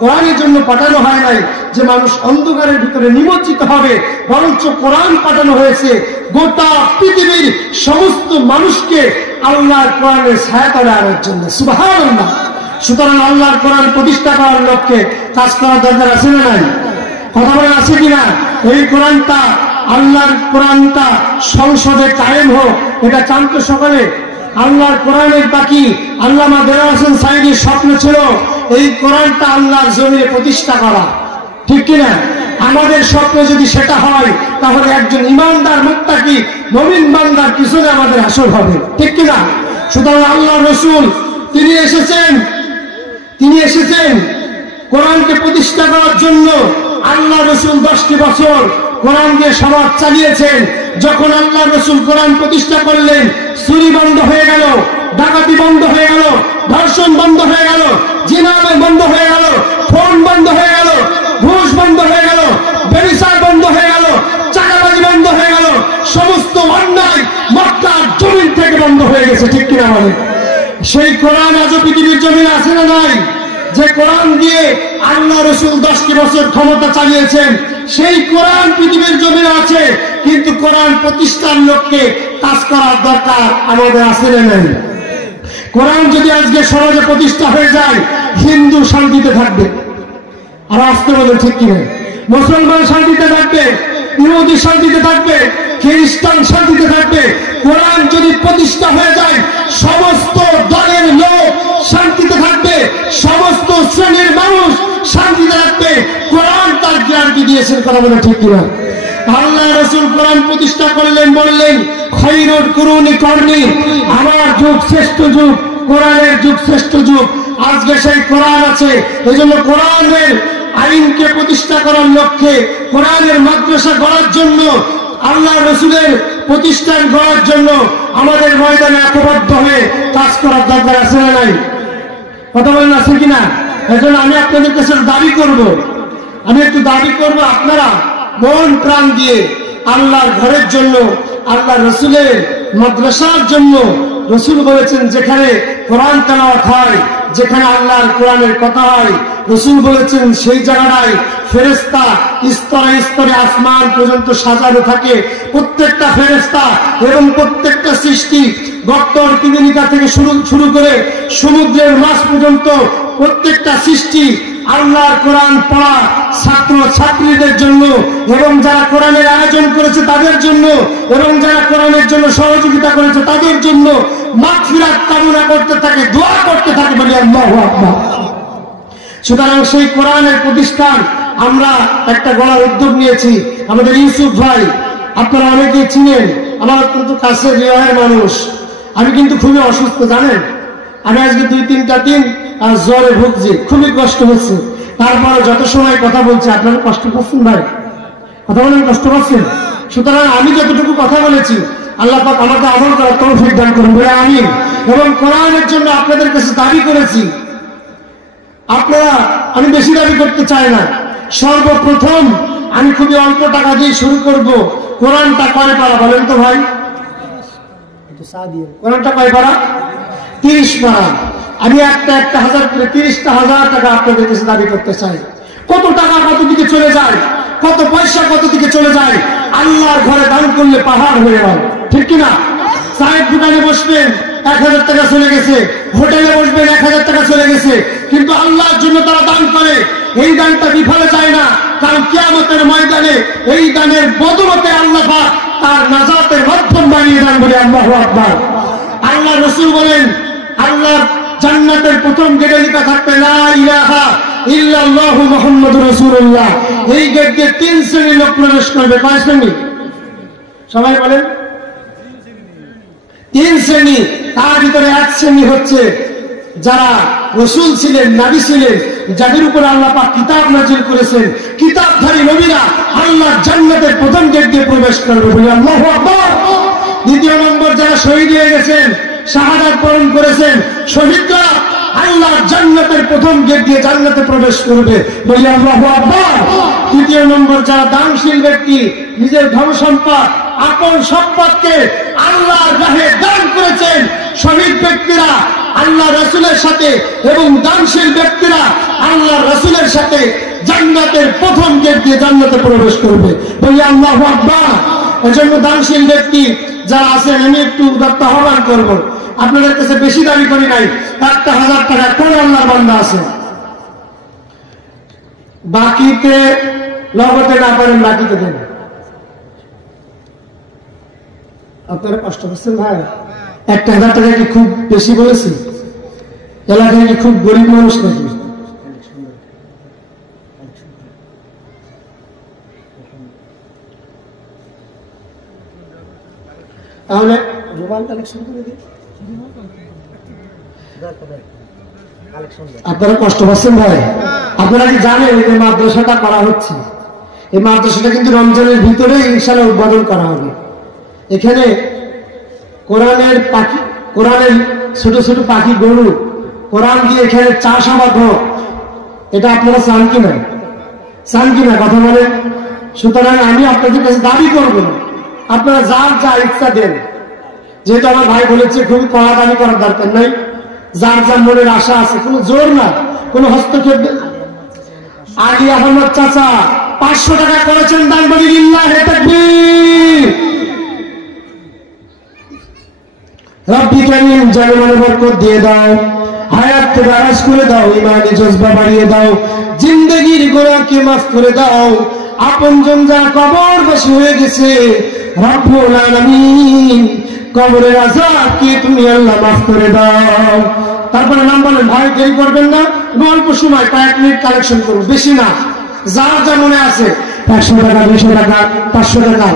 কোরআনের জন্য পাঠানো হয় নাই যে মানুষ অন্ধকারের ভিতরে নিমজ্জিত হবে, বরঞ্চ কোরআন পাঠানো হয়েছে গোটা পৃথিবীর সমস্ত মানুষকে আল্লাহর কোরআনের ছায়াতলে আনার জন্য। সুবহানাল্লাহ। সুতরাং আল্লাহর কোরআন প্রতিষ্ঠা করার লক্ষ্যে কাজ করার দরকার আছে না নাই? কথা বলে আছে কিনা? এই কোরআনটা, আল্লাহর কোরআনটা সংসদে কায়েম হোক, এটা চান তো সকলে? আল্লাহর কোরআনের পাখি আল্লামা দেওয়ার হোসেন সাইদির স্বপ্ন ছিল এই কোরআনটা আল্লাহর জমিনে প্রতিষ্ঠা করা, ঠিক কিনা? আমাদের স্বপ্ন যদি সেটা হয় তাহলে একজন ইমানদার মুত্তাকি মুমিন বান্দার পিছনে আমাদের আসর হবে, ঠিক কিনা? সুতরাং আল্লাহ রসুল তিনি এসেছেন কোরআনকে প্রতিষ্ঠা করার জন্য। আল্লাহ রসুল 10টি বছর কোরআন দিয়ে সমাজ চালিয়েছেন। যখন আল্লাহ রসুল কোরআন প্রতিষ্ঠা করলেন, চুরি বন্ধ হয়ে গেল, ডাকাতি বন্ধ হয়ে গেল, ধর্ষণ বন্ধ হয়ে গেল, জিনা বন্ধ হয়ে গেল, ফোন বন্ধ হয়ে গেল, ঘুষ বন্ধ হয়ে গেল, ব্যভিচার বন্ধ হয়ে গেল, চাঁদাবাজি বন্ধ হয়ে গেল, সমস্ত অন্যায় মক্কার জমিন থেকে বন্ধ হয়ে গেছে, ঠিক কিনা বলে? সেই কোরআন আজও পৃথিবীর জমিনে আছে না নাই? যে কোরআন দিয়ে আল্লাহ রসুল 10টি বছর ক্ষমতা চালিয়েছেন, সেই কোরআন পৃথিবীর জমিনে আছে। কিন্তু কোরআন প্রতিষ্ঠার লোককে কাজ করার দরকার আমাদের আছে না নাই? কোরআন যদি আজকে সমাজে প্রতিষ্ঠা হয়ে যায়, হিন্দু শান্তিতে থাকবে, আর আসতে বলে ঠিক কিনা? মুসলমান শান্তিতে থাকবে, ইহুদি শান্তিতে থাকবে, খ্রিস্টান শান্তিতে থাকবে। কোরআন যদি প্রতিষ্ঠা হয়ে যায়, সমস্ত দলের লোক শান্তিতে থাকবে, সমস্ত শ্রেণীর মানুষ শান্তিতে থাকবে। কোরআন তার গ্যারান্টি দিয়েছেন, কথা বলে ঠিক কিনা? আল্লাহ রাসূল কোরআন প্রতিষ্ঠা করলেন, বললেন খায়রুল কুরুনি করনি, আমার যুগ শ্রেষ্ঠ যুগ, কোরআনের যুগ শ্রেষ্ঠ যুগ। আজকে সেই কোরআন আছে, এজন্য কোরআনের আইনকে প্রতিষ্ঠা করার লক্ষ্যে, কোরআনের মাদ্রাসা গড়ার জন্য, আল্লাহ রসুলের প্রতিষ্ঠান গড়ার জন্য আমাদের ময়দানে একবদ্ধ হয়ে কাজ করার দরকার আছে না নাই? কথা বলেন আছে কিনা? এজন্য আমি আপনাদের কাছে দাবি করব, আপনারা মন প্রাণ দিয়ে আল্লাহর ঘরের জন্য, আল্লাহ রসুলের মাদ্রাসার জন্য। রসুল বলেছেন যেখানে কোরআন তেলাওয়াত হয়, যেখানে আল্লাহর কোরআনের কথা হয়, রসুল বলেছেন সেই জায়গায় ফেরেশতা স্তরে স্তরে আসমান পর্যন্ত সাজানো থাকে। প্রত্যেকটা ফেরেশতা এবং প্রত্যেকটা সৃষ্টি, গর্তর পিপিলিকা থেকে শুরু করে সমুদ্রের মাছ পর্যন্ত প্রত্যেকটা সৃষ্টি আল্লাহর কোরআন পড়া ছাত্র ছাত্রীদের জন্য, এবং যারা কোরআনের আয়োজন করেছে তাদের জন্য, এবং যারা কোরআনের জন্য সহযোগিতা করেছে তাদের জন্য মাগফিরাত কামনা করতে থাকে, দোয়া করতে থাকে, বলি আল্লাহু আকবার। সুতরাং সেই কোরআনের প্রতিষ্ঠান আমরা একটা গড়ার উদ্যোগ নিয়েছি। আমাদের ইউসুফ ভাই, আপনারা অনেকেই চিনেন, আমার অত্যন্ত কাছের হৃদয়ের মানুষ। আমি কিন্তু খুবই অসুস্থ, জানেন? আমি আজকে 2-3টা দিন আর জ্বরে ভুগছি, খুবই কষ্ট হচ্ছে। তারপরে যত সময় কথা বলছি, আপনারা কষ্ট পাচ্ছেন ভাই? কথা বলেন, কষ্ট পাচ্ছেন? সুতরাং আমি যতটুকু কথা বলেছি, আল্লাহ পাক আমাকে আমল করার তৌফিক দান করুন, বলে আমিন। এবং কোরআনের জন্য আপনাদের কাছে দাবি করেছি, আমি বেশি দাবি করতে চাই না। সর্বপ্রথম আমি খুবই অল্প টাকা দিয়ে শুরু করব। কোরআনটা কয় পারা বলেন তো ভাই? কোরআনটা কয় পারা? 30 পারা। আমি একটা 1000 করে 30টা 1000 টাকা আপনাদের কাছে দাবি করতে চাই। কত টাকা কত দিকে চলে যায়, কত পয়সা কত দিকে চলে যায়, আল্লাহর ঘরে দান করলে পাহাড় হয়ে যায়, ঠিক কিনা? চায়ের দোকানে বসবেন, 1000 টাকা চলে গেছে, হোটেলে বসবেন, 1000 টাকা চলে গেছে, কিন্তু আল্লাহর জন্য তারা দান করে। এই দানটা বিফলে যায় না, কারণ কিয়ামতের ময়দানে এই দানের বদৌলতে আল্লাহ পাক তার নাজাতের মাধ্যম বানিয়ে দেন, বলে আল্লাহু আকবার। আল্লাহ রাসূল বলেন, আল্লাহর জান্নাতের প্রথম গেটে লেখা থাকবে লা ইলাহা ইল্লাল্লাহু মুহাম্মাদুর রাসূলুল্লাহ। এই গেট দিয়ে 3 শ্রেণীর লোক প্রবেশ করবে। কয় শ্রেণী? সবাই বলেন। 3 শ্রেণী। তার ভিতরে 1 শ্রেণী হচ্ছে যারা রাসূল ছিলেন, নবী ছিলেন, যাদের উপর আল্লাহ পাক কিতাব নাযিল করেছেন, কিতাবধারী নবীরা আল্লাহর জান্নাতের প্রথম গেট দিয়ে প্রবেশ করবে, বলে আল্লাহু আকবার। দ্বিতীয় নম্বর, যারা শহীদ হয়ে গেছেন, শাহাদাত বরণ করেছেন, শহীদরা আল্লাহর জান্নাতের প্রথম গেট দিয়ে জান্নাতে প্রবেশ করবে, বলি আল্লাহু আকবার। তৃতীয় নম্বর, যারা দানশীল ব্যক্তি, নিজের ধন সম্পদ, আপন সম্পদকে আল্লাহর রাহে দান করেছেন, শহীদ ব্যক্তিরা আল্লাহ রাসূলের সাথে এবং দানশীল ব্যক্তিরা আল্লাহ রাসূলের সাথে জান্নাতের প্রথম গেট দিয়ে জান্নাতে প্রবেশ করবে, বলি আল্লাহু আকবার। এজন্য দানশীল ব্যক্তি যারা আছেন, আমি একটু উদাত্ত আহ্বান করবো, আপনাদের কাছে বেশি দাবি করি নাই, 1000 টাকা কোন আল্লাহর বান্দা আছে বাকিতে লগতে না পারেন, বাকিতে দেন। আপনারা কষ্ট করছেন ভাই, 1,000 টাকা কি খুব বেশি বলেছি? এলাকায় কি খুব গরিব মানুষ নাকি? তাহলে রুমাল কালেকশন করে দিই। আপনারা কষ্ট পাচ্ছেন ভাই? আপনারা কি জানেন এই যে মাদ্রাসাটা করা হচ্ছে, এই মাদ্রাসাটা কিন্তু রমজানের ভিতরে ইনশাআল্লাহ উদ্বোধন করা হবে। এখানে কোরআনের পাখি, কোরআনের ছোট ছোট পাখি গরু, কোরআন দিয়ে এখানে চাষাবাদ হোক, এটা আপনারা চান কিনা? চান কিনা কথা বলেন? সুতরাং আমি আপনাদের কাছে দাবি করব না, আপনারা যার যা ইচ্ছা দেন। যেহেতু আমার ভাই বলেছে খুবই কড়া দাবি করার দরকার নাই, যার যার মনের আশা আছে, কোনো জোর না, কোনো হস্তক্ষেপ। আলী আহমদ চাচা 500 টাকা করেছেন দান, বলি লিল্লাহি তাকবীর। রব্বি কারীম জানে বরকত দিয়ে দাও, হায়াতকে দারাজ করে দাও, ইমানি জজবা বাড়িয়ে দাও, জিন্দেগির গুনাহকে মাফ করে দাও। আপনজন যা কবরবাসী হয়ে গেছে, রব্বুল আলামিন কবরের আযাবকে তুমি আল্লাহ মাফ করে দাও। তারপরে নাম বলেন ভাই, দেরি করবেন না, অল্প সময় কয়েক মিনিট কালেকশন করুন, বেশি না, যার যা মনে আছে। 100 টাকা, 200 টাকা, 500 টাকা,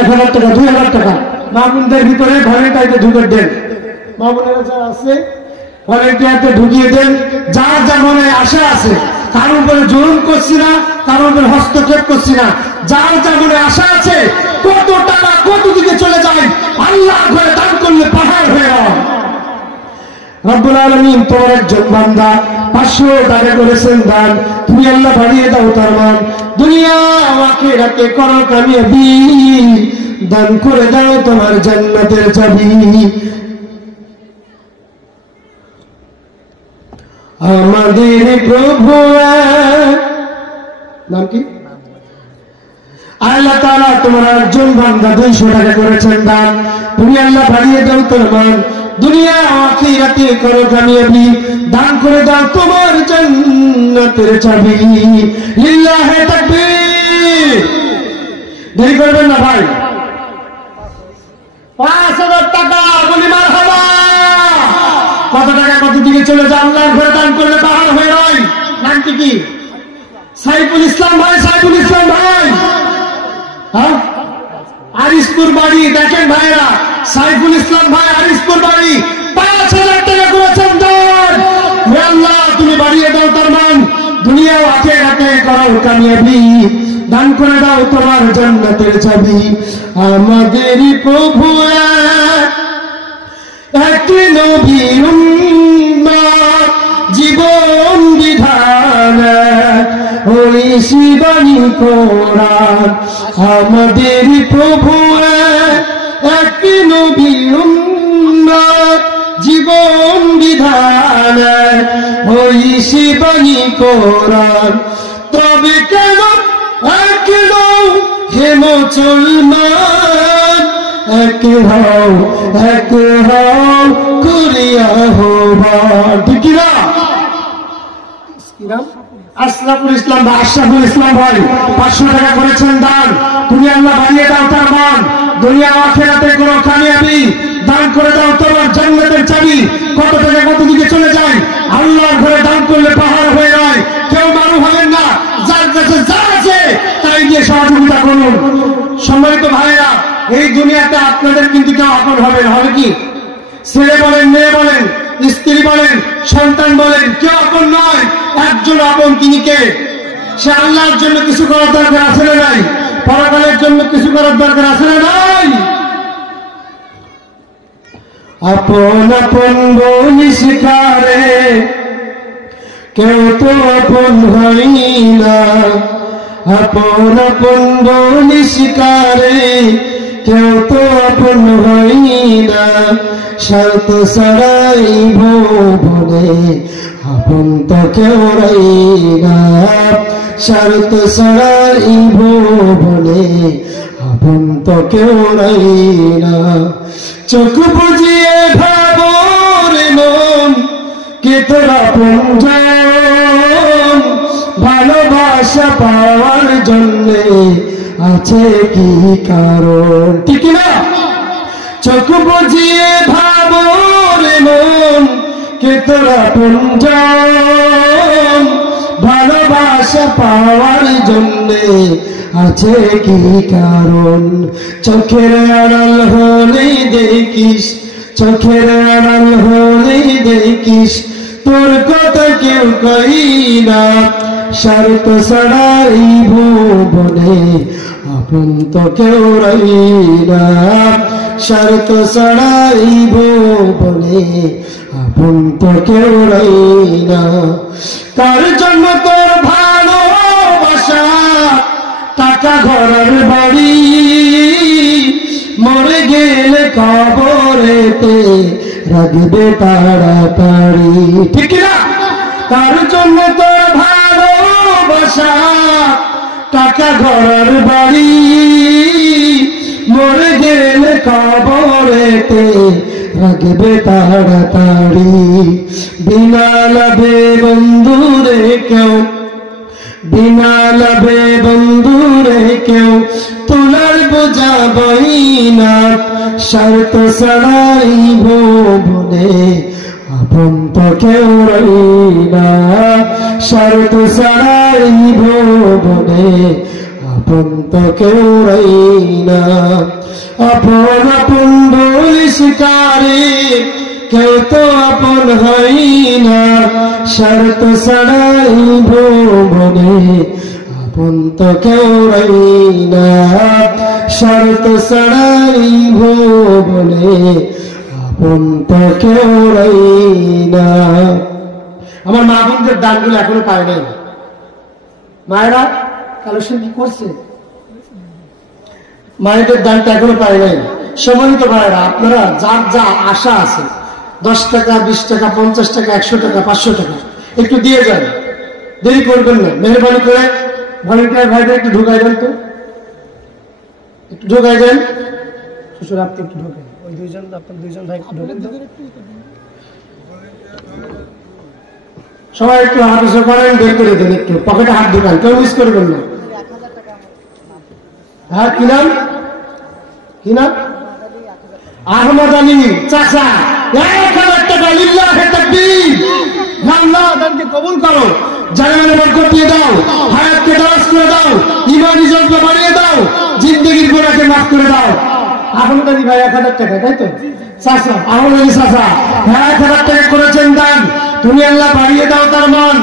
1000 টাকা, 2000 টাকা মামুনদের ভিতরে ভলেন্টারিতে ঢুকে দেন। মামুনেরা যারা আছে ভলেন্টিয়ারতে ঢুকিয়ে দেন, যার যা মনে আশা আছে। কারোর উপরে জুলুম করছি না, কারোর উপরে হস্তক্ষেপ করছি না, যার যা মনে আশা আছে। কত টাকা কত দিকে চলে যায়, আল্লাহ ঘরে দান করলে পাহাড় হয়ে যায়। রব্বুল আলামিন তোমার একজন বান্দা 500 টাকা করেছেন দান, তুমি আল্লাহ বাড়িয়ে দাও তার মান, দুনিয়া আখিরাতে করো কামিয়াবি, দান করে দাও তোমার জান্নাতের চাবি। আমাদের প্রভু নাম কি? আল্লাহ তাআলা তোমার একজন বান্দা 200 টাকা করেছেন দান, তুমি আল্লাহ বাড়িয়ে দাও তোর মান, দুনিয়া আখিরাতে করো কামিয়াবি, দান করে দাও তোমার জান্নাতের চাবি। লিল্লাহি তাকবীর। দেরি করবেন না ভাই। 5000 টাকা, বলি মারহাবা। কত টাকা কত দিকে চলে যায়, আল্লাহর ঘরে দান করলে পাহাড় হয়ে রয়। নামটি কি? সাইফুল ইসলাম ভাই, সাইফুল ইসলাম ভাই। হ্যাঁ, আরিসপুর বাড়ি। দেখেন ভাইরা, সাইফুল ইসলাম ভাই, আরিসপুর বাড়ি, 5000 টাকা করেছেন দান। হে আল্লাহ তুমি বাড়িয়ে দাও তার মান, দুনিয়া আখিরাতে করো কামিয়াবি, দান করে দাও তোমার জান্নাতের চাবি। আমাদের প্রভু এক নবীর উম্মত, জীবন বিধান ওই শিবানী কোরআন। আমাদের প্রভু এক নবীর উম্মত, জীবন বিধান ওই শিবানী কোরআন। তবে কেন কেন হে মুসলমান, এক হও করিয়া হবার। ঠিক না? আশরাফুল ইসলাম ভাই, আশরাফুল ইসলাম ভাই 500 টাকা করেছেন দান, তুমি আল্লাহ বাড়িয়ে দাও তার মান, দুনিয়া আখিরাতে কোনো কামিয়াবি, দান করে দাও তোমার জান্নাতের চাবি। কত টাকা কত দিকে চলে যায়, আল্লাহর ঘরে দান করলে পাহাড় হয়ে যায়। কেউ মানু হবেন না, যার কাছে যা আছে তাই দিয়ে সহযোগিতা করুন। সম্মানিত ভাইরা, এই দুনিয়াতে আপনাদের কিন্তু কেউ আপন হবে না। হবে কি? ছেলে বলেন, মেয়ে বলেন, স্ত্রী বলেন, সন্তান বলেন, কেউ আপন নয়। একজন আপন, তিনি কে? সে আল্লাহর জন্য কিছু করার দরকার আছে না নাই? পরকালের জন্য কিছু করার দরকার আছে না নাই? আপন আপন বলিস কারে, কেউ তো আপন হয় না। আপন আপন বলিস কারে, কেউ তো আপন হয় না। শর্ত ছাড়াই ভুবনে আপন তো কেউ নাই না। শর্ত ছাড়াই ভুবনে আপন তো কেউ নাই না। চোখ বুঝিয়ে ভাবো রে মন, কে তোর আপনজন। ভালোবাসা পাওয়ার জন্যে আছে কি কারণ? ঠিক না? চোখ বুঝিয়ে ভাবো রে মন কে তোরা পুঞ্জন ভালোবাসা পাওয়ার জন্যে আছে কি কারণ চোখের আড়াল হলেই দেখিস চোখের আড়াল হলেই দেখিস তোর কথা কেউ কই না শর্ত ছাড়াই ভুবনে আপন তো কেউ রই না শর্ত ছাড়াই ভুবনে আপন তো কেউ রই না তার জন্য তোর ভালোবাসা টাকা ঘরের বাড়ি মরে গেলে কবরেতে রাখবে তাড়াতাড়ি ঠিক না তার জন্য তোর ভালোবাসা টাকা ঘরের বাড়ি মরে গেলে কবরেতে রাখবে তাড়াতাড়ি বিনা লাভে বন্ধুরে কেউ বিনা লাভে বন্ধুরে কেউ তোলার বোঝা বই না শর্ত ছাড়াই ভুবনে আপন তো কেউ রই না শর্ত ছাড়াই ভুবনে আপন তো কেউ রই না আপন আপন বলিস কারে কেউ তো আপন হই না শর্ত ছাড়াই ভুবনে আপন তো কেউ রই না শর্ত ছাড়াই ভুবনে আপন তো কেউ রই না আমার মা বোনদের দানগুলো এখনো পায় নাই মায়েরা কালেকশন কি করছে মায়েদের দানটা এখনো পায় নাই সম্মানিত ভাইরা আপনারা যার যা আশা আছে 10 টাকা 20 টাকা 50 টাকা 100 টাকা 500 টাকা একটু দিয়ে যান দেরি করবেন না মেহরবানি করে ভলেন্টিয়ার ভাইদের একটু ঢুকাই দেন তো একটু ঢুকাই দেন শ্বশুর আপনি একটু ঢুকেন ওই দুইজন আপনার দুইজন ভাই একটু ঢুকেন সবাই একটু হাত উঁচু করেন বের করে দেন একটু পকেটে হাত ঢুকান কেউ মিস করবেন না হ্যাঁ কি নাম কি নাম আহমদ আলী চাচা 1000 টাকা লিল্লাহি তাকবীর আল্লাহ দানকে কবুল করো জানালে বরকত দিয়ে দাও হায়াতকে দারাজ করে দাও ঈমানি জজ্ব বাড়িয়ে দাও জিন্দেগির গুনাহকে মাফ করে দাও আহমদ আলী ভাই 1000 টাকা তাই তো চাচা আহমদ আলী চাচা 1000 টাকা করেছেন দান তুমি আল্লাহ বাড়িয়ে দাও তার মান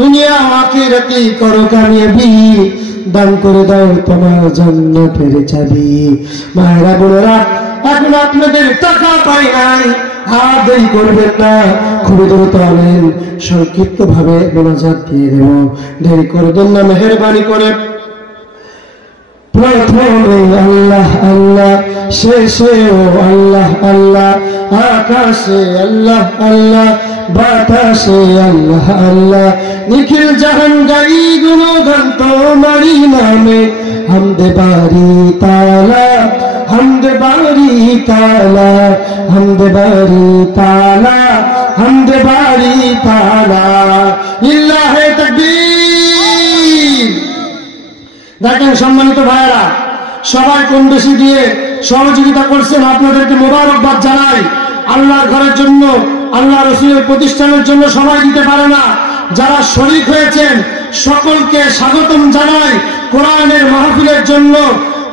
দুনিয়া আখিরাতে করো কামিয়াবি দান করে দাও তোমার জান্নাতের চাবি মায়েরা বোনেরা এখন আপনাদের টাকা পাই নাই আর দেরি করবেন না খুবই দ্রুত আনেন সংক্ষিপ্ত ভাবে মোনাজাত দিয়ে দেব দেরি করবেন না মেহেরবানি করে প্রথমে আল্লাহ আল্লাহ শেষেও আল্লাহ আল্লাহ আকাশে আল্লাহ আল্লাহ বাতাসে আল্লাহ আল্লাহ নিখিল জাহান গাই গুণগান তোমারই নামে হামদে বারি তালা হামদে বারি তালা হামদে বারি তালা হামদে বারি তালা লিল্লাহি তাকবীর দেখেন সম্মানিত ভাইরা সবাই কম বেশি দিয়ে সহযোগিতা করছেন আপনাদেরকে মোবারকবাদ জানাই আল্লাহর ঘরের জন্য আল্লাহ রাসূলের প্রতিষ্ঠানের জন্য সবাই দিতে পারে না যারা শরীক হয়েছেন সকলকে স্বাগতম জানাই কোরআনের মাহফিলের জন্য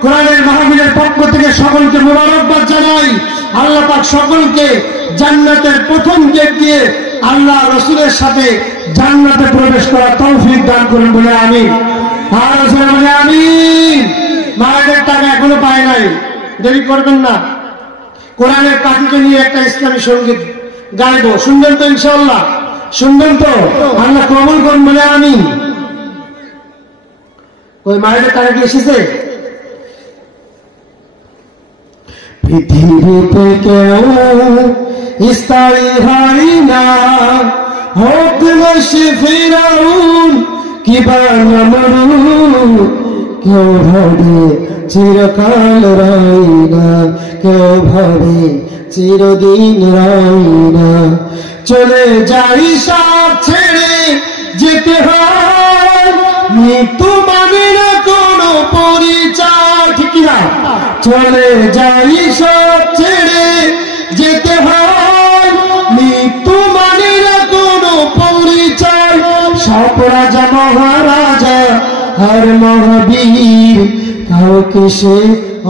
কোরআনের মাহফিলের পক্ষ থেকে সকলকে মোবারকবাদ জানাই আল্লাহ পাক সকলকে জান্নাতের প্রথম গেট দিয়ে আল্লাহ রাসূলের সাথে জান্নাতে প্রবেশ করার তৌফিক দান করুন বলে আমিন আর রাসূল বলে আমিন মায়েদের টাকা এখনো পায় নাই দেরি করবেন না কোরআনের পাখিকে নিয়ে একটা ইসলামী সঙ্গীত গাইবো শুনবেন তো ইনশাআল্লাহ শুনবেন তো আল্লাহ কবুল করুন বলে আমিন ওই মায়েদের টাকা কি এসেছে পৃথিবীতে কেউ স্থায়ী হয় না হোক সে ফিরাউন কিবা নমরুদ কেউ ভাবে চিরকাল রয় না কেউ ভাবে চিরদিন রয় না চলে যাই সব ছেড়ে যেতে হয় মৃত্যু মানে না কোনো পরিচয় ঠিক না চলে যাই সব ছেড়ে যেতে হয়, মৃত্যু মানে না কোনো পরিচয়। সব রাজা মহারাজা আর মহাবীর, কাউকে সে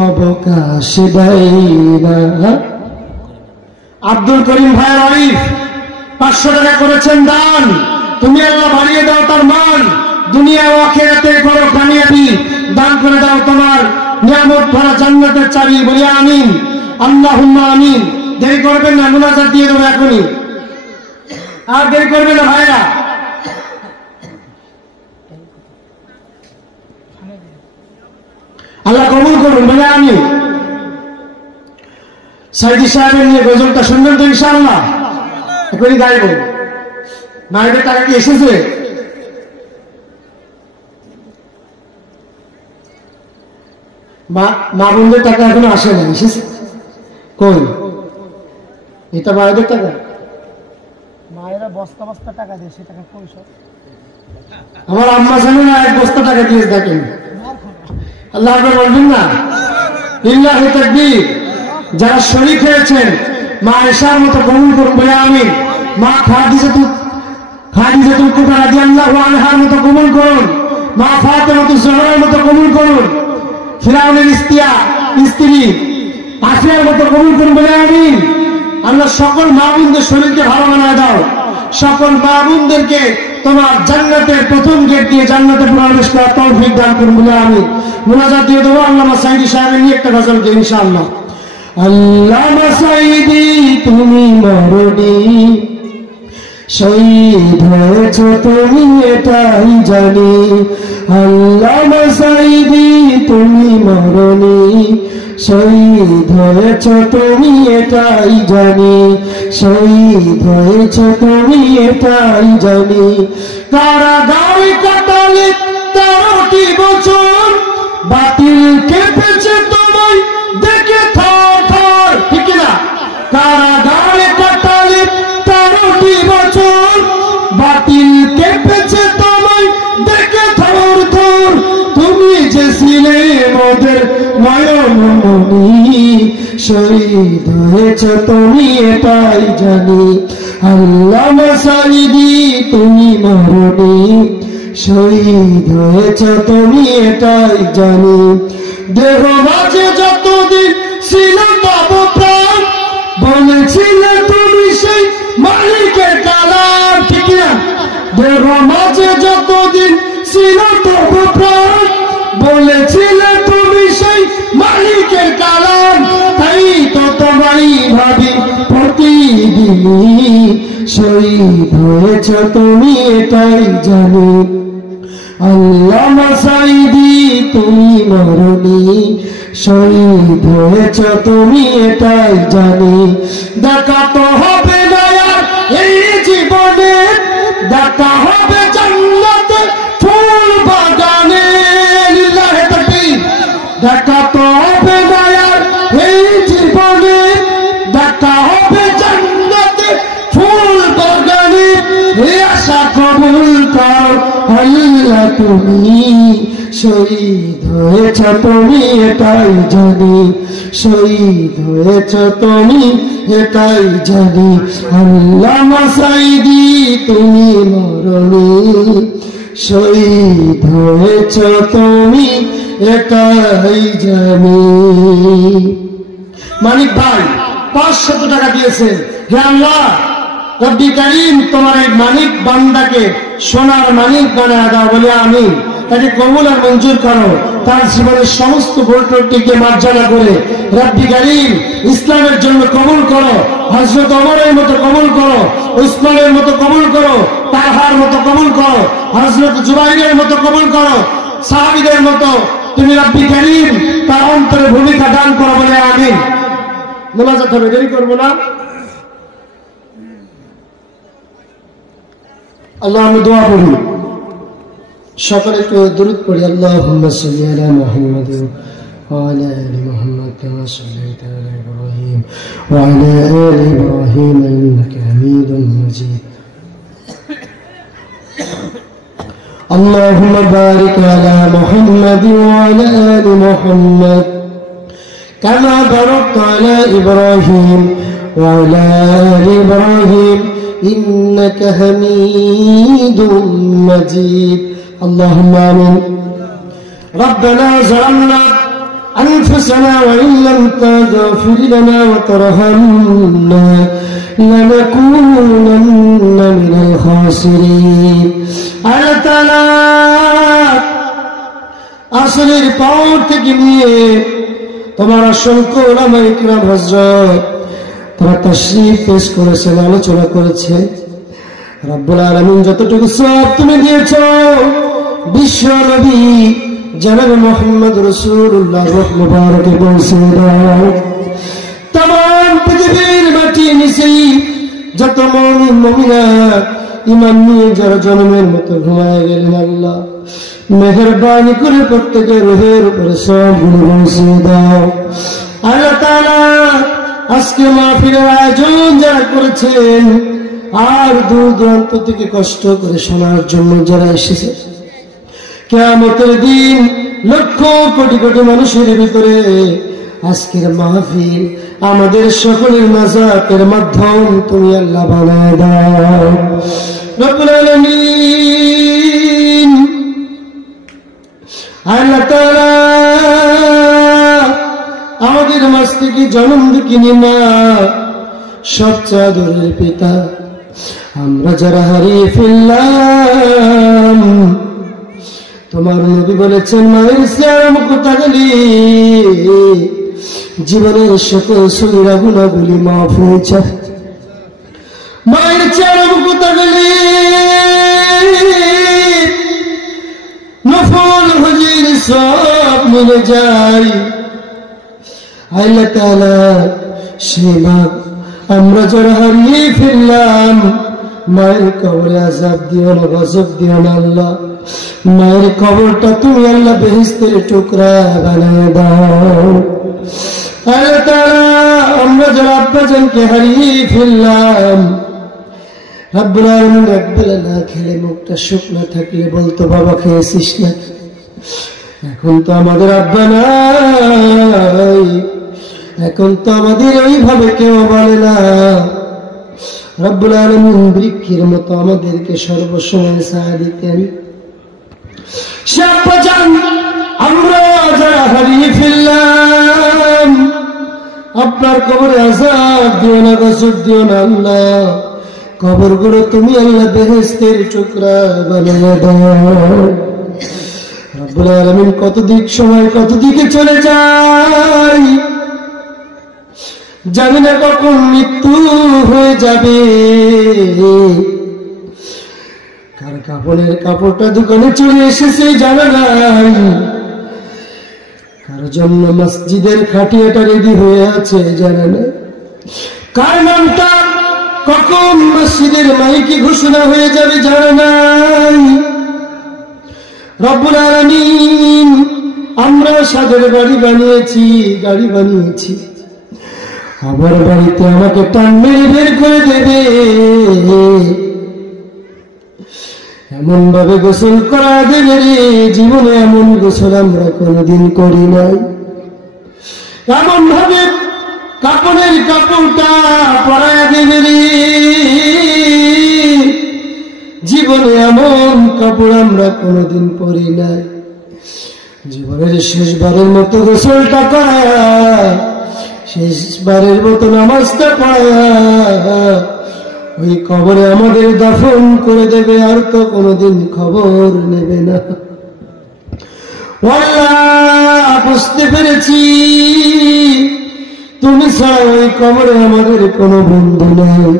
অবকাশ দেয় না। আব্দুল করিম ভাই আরিফ 500 টাকা করেছেন দান। তুমি আল্লাহ বাড়িয়ে দাও তার মান, দুনিয়া ও আখিরাতে করো কামিয়াবি, দান করে দাও তোমার নিয়ামত ভরা জান্নাতের চাবি। বলি আমিন, আল্লাহুম্মা আমিন। দেরি করবেন না, মুনাজাত দিয়ে দেবো এখনই, আর দেরি করবেন না ভাইরা। আল্লাহ কবুল করুন, বলে আমিন। সাইদি সাহেবের নিয়ে গজলটা শুনবেন তো ইনশাআল্লাহ, এখনই গাইব। মায়েদের টাকা কি এসেছে? মা বোনদের টাকা এখনো আসে না, এসেছে কই? এটা মায়েদের টাকা, মায়েরা বস্তা বস্তা টাকা দেয়, সে টাকা কই সব? আমার আম্মা জানে না, 1 বস্তা টাকা দিয়ে দেখেন। আল্লাহ আকবার বলবেন না? লিল্লাহি তাকবীর। যারা শরীক হয়েছেন মা আয়েশার মতো কবুল করুন, বলে আমিন। মা খাদিজাতুল কুবরা রাদিয়াল্লাহু আনহার মতো কবুল করুন, মা ফাতেমাতুজ জোহরার মতো কবুল করুন, ফিরাউনের স্ত্রী আসিয়ার মতো কবুল করুন, বলে আমিন। আল্লাহ সকল মা বোনদের শরীরকে ভালো বানায় দাও, সকল মা বোনদেরকে তোমার জান্নাতের প্রথম গেট দিয়ে জান্নাতে প্রবেশ করার তৌফিক দান করুন, বলে আমিন। মুনাজাত দিয়ে দেবো আল্লামা সাইদি সাহেবের নিয়ে একটা গজলকে ইনশাআল্লাহ। আল্লামা সাইদি তুমি মরণি, শহীদ হয়েছ তুমি এটাই জানি। আল্লামা সাইদি তুমি মরণি, শহীদ হয়েছ তুমি এটাই জানি, শহীদ হয়েছ তুমি এটাই জানি। কারাগারে কাটালে 13টি বছর, বাতিল কেঁপেছে তোমায় দেখে থর থর, ঠিক না? কারাগারে কাটালে 13টি বছর, বাতিল কেঁপেছে তোমায় দেখে থর থর। তুমি যে ছিলে মোদের নয়নমণি, শহীদ হয়েছ তুমি এটাই জানি। আল্লামা সাইদি তুমি মরণি, শহীদ হয়েছ তুমি এটাই জানি। দেহ মাঝে যতদিন ছিল তব প্রাণ, বলেছিলে তুমি সেই মালিকের কালাম, ঠিক না? দেহ মাঝে যতদিন ছিল তব প্রাণ, বলেছিলে তুমি সেই মালিকের কালাম। তাই তো তোমারই ভাবি প্রতিদিনই, শহীদ হয়েছ তুমি এটাই জানি। আল্লামা সাইদি তুমি মরণি, শহীদ হয়েছ তুমি এটাই জানি। দেখা তো হবে না আর এই জীবনে, দেখা হবে জান্নাতে ফুল বাগানে। লিল্লাহি তাকবীর। দেখা তো হবে না আর এই জীবনে, দেখা হবে জান্নাতে ফুল বাগানে। এই আশা কবুল কর আল্লাহ তুমি, শহীদ হয়েছ তুমি এটাই জানি, শহীদ হয়েছ তুমি এটাই জানি। আল্লামা সাইদি তুমি মরণি, শহীদ হয়েছ তুমি এটাই জানি। মানিক ভাই 500 টাকা দিয়েছেন। হে আল্লাহ রব্বি কারীম, তোমার এই মানিক বান্দাকে সোনার মানিক বানায় দাও, বলে আমিন। তাকে কবুল আর মঞ্জুর করো, তার জীবনের সমস্ত ভুল-ত্রুটিকে মার্জনা করে রব্বি কারীম ইসলামের জন্য কবুল করো। হযরত ওমরের মতো কবুল করো, উসমানের মতো কবুল করো, তালহার মতো কবুল করো, হযরত জুবাইরের মতো কবুল করো, সাহাবীদের মতো তুমি রব্বি কারীম তার অন্তরে ভূমিকা দান করো, বলে আমিন। মুনাজাত হবে, দেরি করবো না। আল্লাহ আমি দোয়া করি, সকলে একটু দুরূদ পড়ি। আল্লাহুম্মা সাল্লি আলা মুহাম্মাদ ওয়া আলা আলি মুহাম্মাদ কামা সাল্লাইতা আলা ইব্রাহিম ওয়া আলা আলি ইব্রাহিম ইন্নাকা হামিদুম মাজিদ। اللهم بارك على محمد وعلى آل محمد كما باركت على إبراهيم وعلى آل إبراهيم إنك حميد مجيد اللهم آمين ربنا ظلمنا أنفسنا وإن لم تغفر لنا وترحمنا لنكونن من الخاسرين আল্লাহ তাআলা আসরের পর থেকে নিয়ে তোমার অসংখ্য উলামায়ে কিরাম হযরত তারা তাশরীফ পেশ করেছেন আলোচনা করেছেন রব্বুল আলামিন যতটুকু সওয়াব তুমি দিয়েছো বিশ্ব নবী জনাব মুহাম্মদ রাসূলুল্লাহ মুবারকে পৌঁছে দাও तमाम পৃথিবীর মাটির নিচে যত মুমিন মুমিনাত ঈমান নিয়ে যারা জন্মের মতো ঘুমায় গেলেন আল্লাহ মেহেরবানি করে প্রত্যেকের রূহের উপরে সবগুলো পৌঁছে দাও আল্লাহ তাআলা আজকে মাহফিলের আয়োজন যারা করেছেন আর দূর দূরান্ত থেকে কষ্ট করে শোনার জন্য যারা এসেছে কিয়ামতের দিন লক্ষ কোটি কোটি মানুষের ভিতরে আজকের মাহফিল আমাদের সকলের নাজাতের মাধ্যম তুমি আল্লাহ বানায় দাও রব্বুল আলামিন আল্লাহ তাআলা আমাদের মাঝ থেকে জন্ম দুঃখিনী মা সবচেয়ে আদরের পিতা আমরা যারা হারিয়ে ফেললাম তোমার নবী বলেছেন মায়ের চেহারা মুখ তাকালে জীবনের সকল সগীরা গুনাহগুলি মাফ হয়ে যায় মায়ের চেহারা মুখ তাকালে নফল হজির সব মিলে যায় আল্লাহ তাআলা সেই মা আমরা যারা হারিয়ে ফেললাম মায়ের কবরে আযাব দিও না গজব দিও না আল্লাহ মায়ের কবরটা তুমি আল্লাহ বেহেশতের টুকরা বানিয়ে দাও আল্লাহ তাআলা আমরা যারা আব্বাজানকে হারিয়ে ফেললাম রব্বুল আলামিন একবেলা না খেলে মুখটা শুকনো থাকলে বলতো বাবা খেয়েছিস না এখন তো আমাদের আব্বা নাই এখন তো আমাদের এইভাবে কেউ বলে না রব্বুল আলামিন বৃক্ষের মতো আমাদেরকে সর্বসময় ছায়া দিতেন সে আব্বাজান আমরা যারা হারিয়ে ফেললাম আপনার কবরে আযাব দিও না গজব দিও না আল্লাহ কবরগুলো তুমি আল্লাহ বেহেশতের টুকরা বানিয়ে দাও রব্বুল আলামিন কত দিক সময় কত দিকে চলে যায় জানি না কখন মৃত্যু হয়ে যাবে কার কাপড়ের কাপড়টা দোকানে চলে এসেছে জানা নাই কার জন্য মসজিদের খাটিয়াটা রেডি হয়ে আছে জানা নাই কার নামটা কখন মসজিদের মাইকে ঘোষণা হয়ে যাবে জানা নাই রব্বুল আলামিন আমরা সাদের গাড়ি বানিয়েছি আমার বাড়িতে আমাকে টান মেরে বের করে দেবে এমন ভাবে গোসল করা দেবে রে জীবনে এমন গোসল আমরা কোনোদিন করি নাই এমন ভাবে কাপড়ের কাপড়টা পরায় দেবে রে জীবনে এমন কাপড় আমরা কোনোদিন পরি নাই জীবনের শেষবারের মতো গোসলটা করা শেষবারের মতো নামাজটা পড়া ওই কবরে আমাদের দাফন করে দেবে আর তো কোনোদিন খবর নেবে না আল্লাহ বুঝতে পেরেছি তুমি ছাড়া ওই কবরে আমাদের কোনো বন্ধু নাই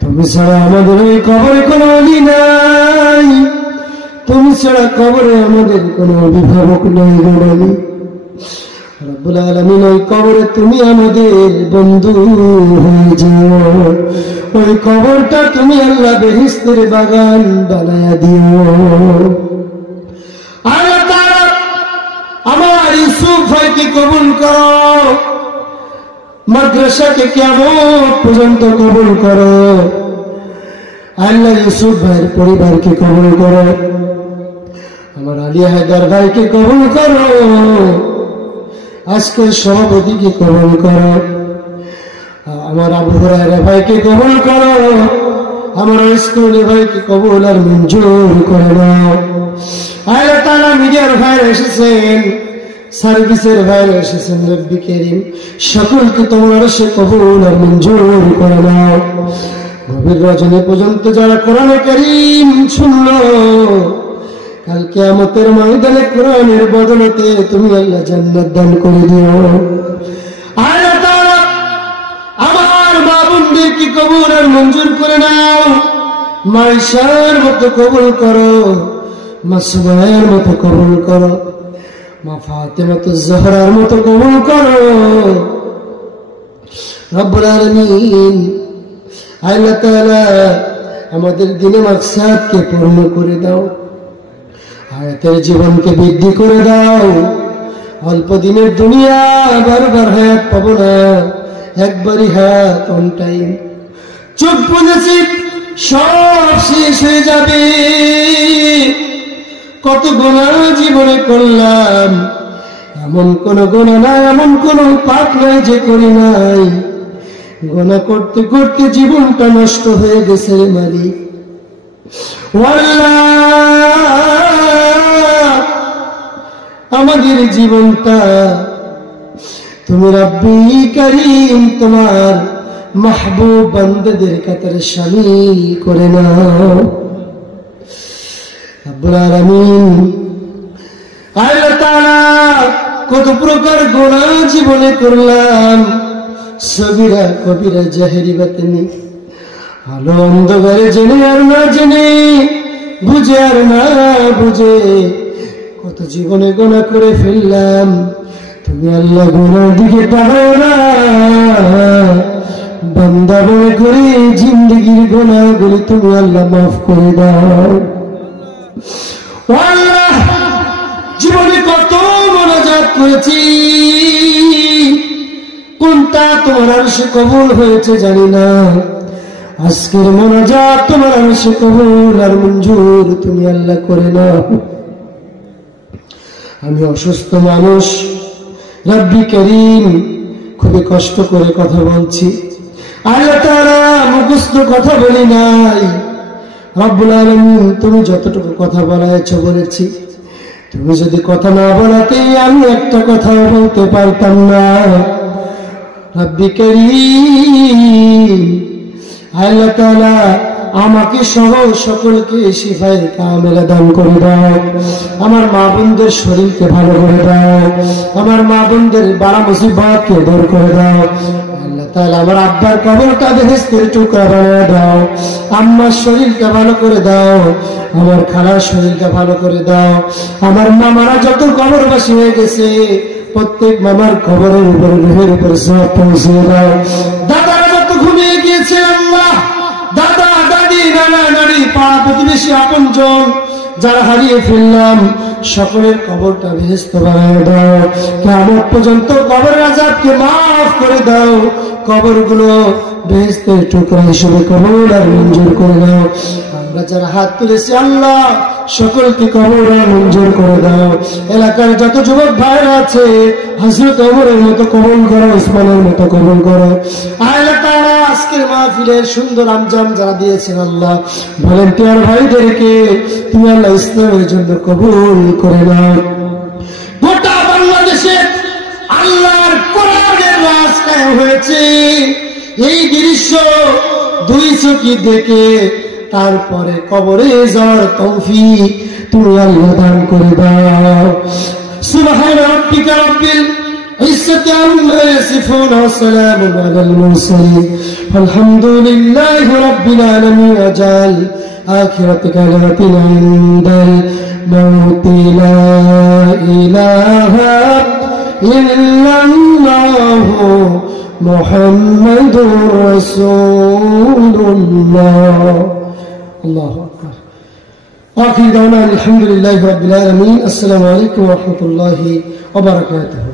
তুমি ছাড়া আমাদের ওই কবরে কোনো অলি নাই তুমি ছাড়া কবরে আমাদের কোনো অভিভাবক নাই গোড়ালি রব্বুল আলামিন ওই কবরে তুমি আমাদের বন্ধু হয়ে যাও ওই কবরটা তুমি আল্লাহ বেহেশতের বাগান বানায়া দিও আল্লাহ তাআলা আমার ইউসুফ ভাইকে কবুল করো মাদ্রাসাকে কিয়ামত পর্যন্ত কবুল করো আল্লাহ ইউসুফ ভাইয়ের পরিবারকে কবুল করো আমার আলী হায়দার ভাইকে কবুল করো আজকের সভাপতিকে কবুল করো আমার আবু হুরায়রা ভাইকে কবুল করো, আমার স্কুলে ভাইকে কবুল আর মঞ্জুর করে নাও। আল্লাহ তাআলা মিডিয়ার ভাইরা এসেছেন, সার্ভিসের ভাইরা এসেছেন, রব্বি কারীম সকলকে তোমার সে কবুল আর মঞ্জুর করে নাও। গভীর রজনী পর্যন্ত যারা কোরআনে কারীম শুনলো, কাল কিয়ামতের ময়দানে কোরআনের বদলতে তুমি আল্লাহ জান্নাত দান করে দিও। আল্লাহ তাআলা আমার মা বোনদেরকে কবুল আর মঞ্জুর করে নাও। মাইশার মতো কবুল করো, মা সুমাইয়ার মতো কবুল করো, মা ফাতেমাতুজ জহরার মতো কবুল করো রব্বুল আলামিন। আল্লাহ তাআলা আমাদের দিনে মাকসাদকে পূর্ণ করে দাও, হায়াতের জীবনকে বৃদ্ধি করে দাও। অল্প দিনের দুনিয়া, বারবার হায়াত পাবো না, একবারই হায়াত অন টাইম। চোখ বুঝেছি সব শেষ হয়ে যাবে। কত গুনাহ জীবনে করলাম, এমন কোন গুনাহ নাই, এমন কোন পাপ নাই যে করি নাই। গুনাহ করতে করতে জীবনটা নষ্ট হয়ে গেছে রে মালিক। আমাদের জীবনটা তুমি রব্বি কারীম তোমার মাহবুব বান্দাদের কাতারে শামিল করে নাও রব্বুল আলামিন। আল্লাহ তাআলা কত প্রকার গুনাহ জীবনে করলাম, সগীরা কবিরা জাহেরি বাতিনি, আলো অন্ধকারে জেনে আর না জেনে, বুঝে আর না বুঝে কত জীবনে গুনাহ করে ফেললাম। তুমি আল্লাহ গুনার দিকে তাকাও না, বান্দা মনে করে জিন্দেগির গুনাহগুলি তুমি আল্লাহ মাফ করে দাও। আল্লাহ জীবনে কত মোনাজাত করেছি, কোনটা তোমার আরশে কবুল হয়েছে জানি না। আজকের মোনাজাত তোমার আরশে কবুল আর মঞ্জুর তুমি আল্লাহ করে নাও। আমি অসুস্থ মানুষ রব্বি কারীম, খুবই কষ্ট করে কথা বলছি। আল্লাহ তাআলা মুখস্থ কথা বলি নাই রব্বুল আলামিন। তুমি যতটুকু কথা বলাইছো বলেছি, তুমি যদি কথা না বলাতে আমি একটা কথা বলতে পারতাম না রব্বি কারীম। আল্লাহ তাআলা আমাকে সহ সকলকে শিফায়ে কামেলা দান করে দাও। আমার মা বোনদের শরীরকে ভালো করে দাও, আমার মা বোনদের বালা মুসিবতকে দূর করে দাও। আল্লাহ তাআলা আমার আব্বার কবরটা বেহেশতের টুকরা বানিয়ে দাও, আম্মার শরীরটা ভালো করে দাও, আমার খালার শরীরটা ভালো করে দাও। আমার মামারা যত কবরবাসী হয়ে গেছে প্রত্যেক মামার কবরের উপরে রুহের উপরে সওয়াব পৌঁছে দাও। দাদারা যত ঘুমিয়ে গিয়েছে আল্লাহ, দাদা দাদি নানা নানি পাড়া প্রতিবেশী আপনজন যারা হারিয়ে ফেললাম, সকলের কবরটা বেহেশত বানায় দাও। কিয়ামত পর্যন্ত কবরের আযাবকে মাফ করে দাও, কবরগুলো বেহেশতের টুকরা হিসেবে কবুল আর মঞ্জুর করে দাও। আমরা যারা হাত তুলেছি আল্লাহ সকলকে কবুল আর মঞ্জুর করে দাও। এলাকার যত যুবক ভাইরা আছে হযরত ওমরের মতো কবুল করো, ওসমানের মতো কবুল করো। আল্লাহ তাআলা আজকের মাহফিলের সুন্দর আঞ্জাম যারা দিয়েছেন আল্লাহ, ভলান্টিয়ার ভাইদেরকে তুমি আল্লাহ ইসলামের জন্য কবুল করে নাও। গোটা বাংলাদেশে আল্লাহর কোরআনের রাজ কায়েম হয়েছে, এই দৃশ্য দুই চোখে দেখে তারপরে কবরে যাওয়ার তৌফিক তুমি আল্লাহ দান করে দাও। সুবহান রাব্বিকা রাব্বিল ইজ্জাতি আম্মা ইয়াসিফুন ওয়া সালামুন আলাল মুরসালিন আলহামদুলিল্লাহি রাব্বিল আলামিন। আজাল আখিরাত কালাতিনা ইনদাল মাউতি লা ইলাহা ইল্লাল্লাহু মুহাম্মাদুর রাসূলুল্লাহ। আল্লাহু আকবার। আখির দাওয়ানা আলহামদুলিল্লাহি রাব্বিল আলামিন। আসসালামু আলাইকুম ওয়া রাহমাতুল্লাহি ওয়া বারাকাতুহু।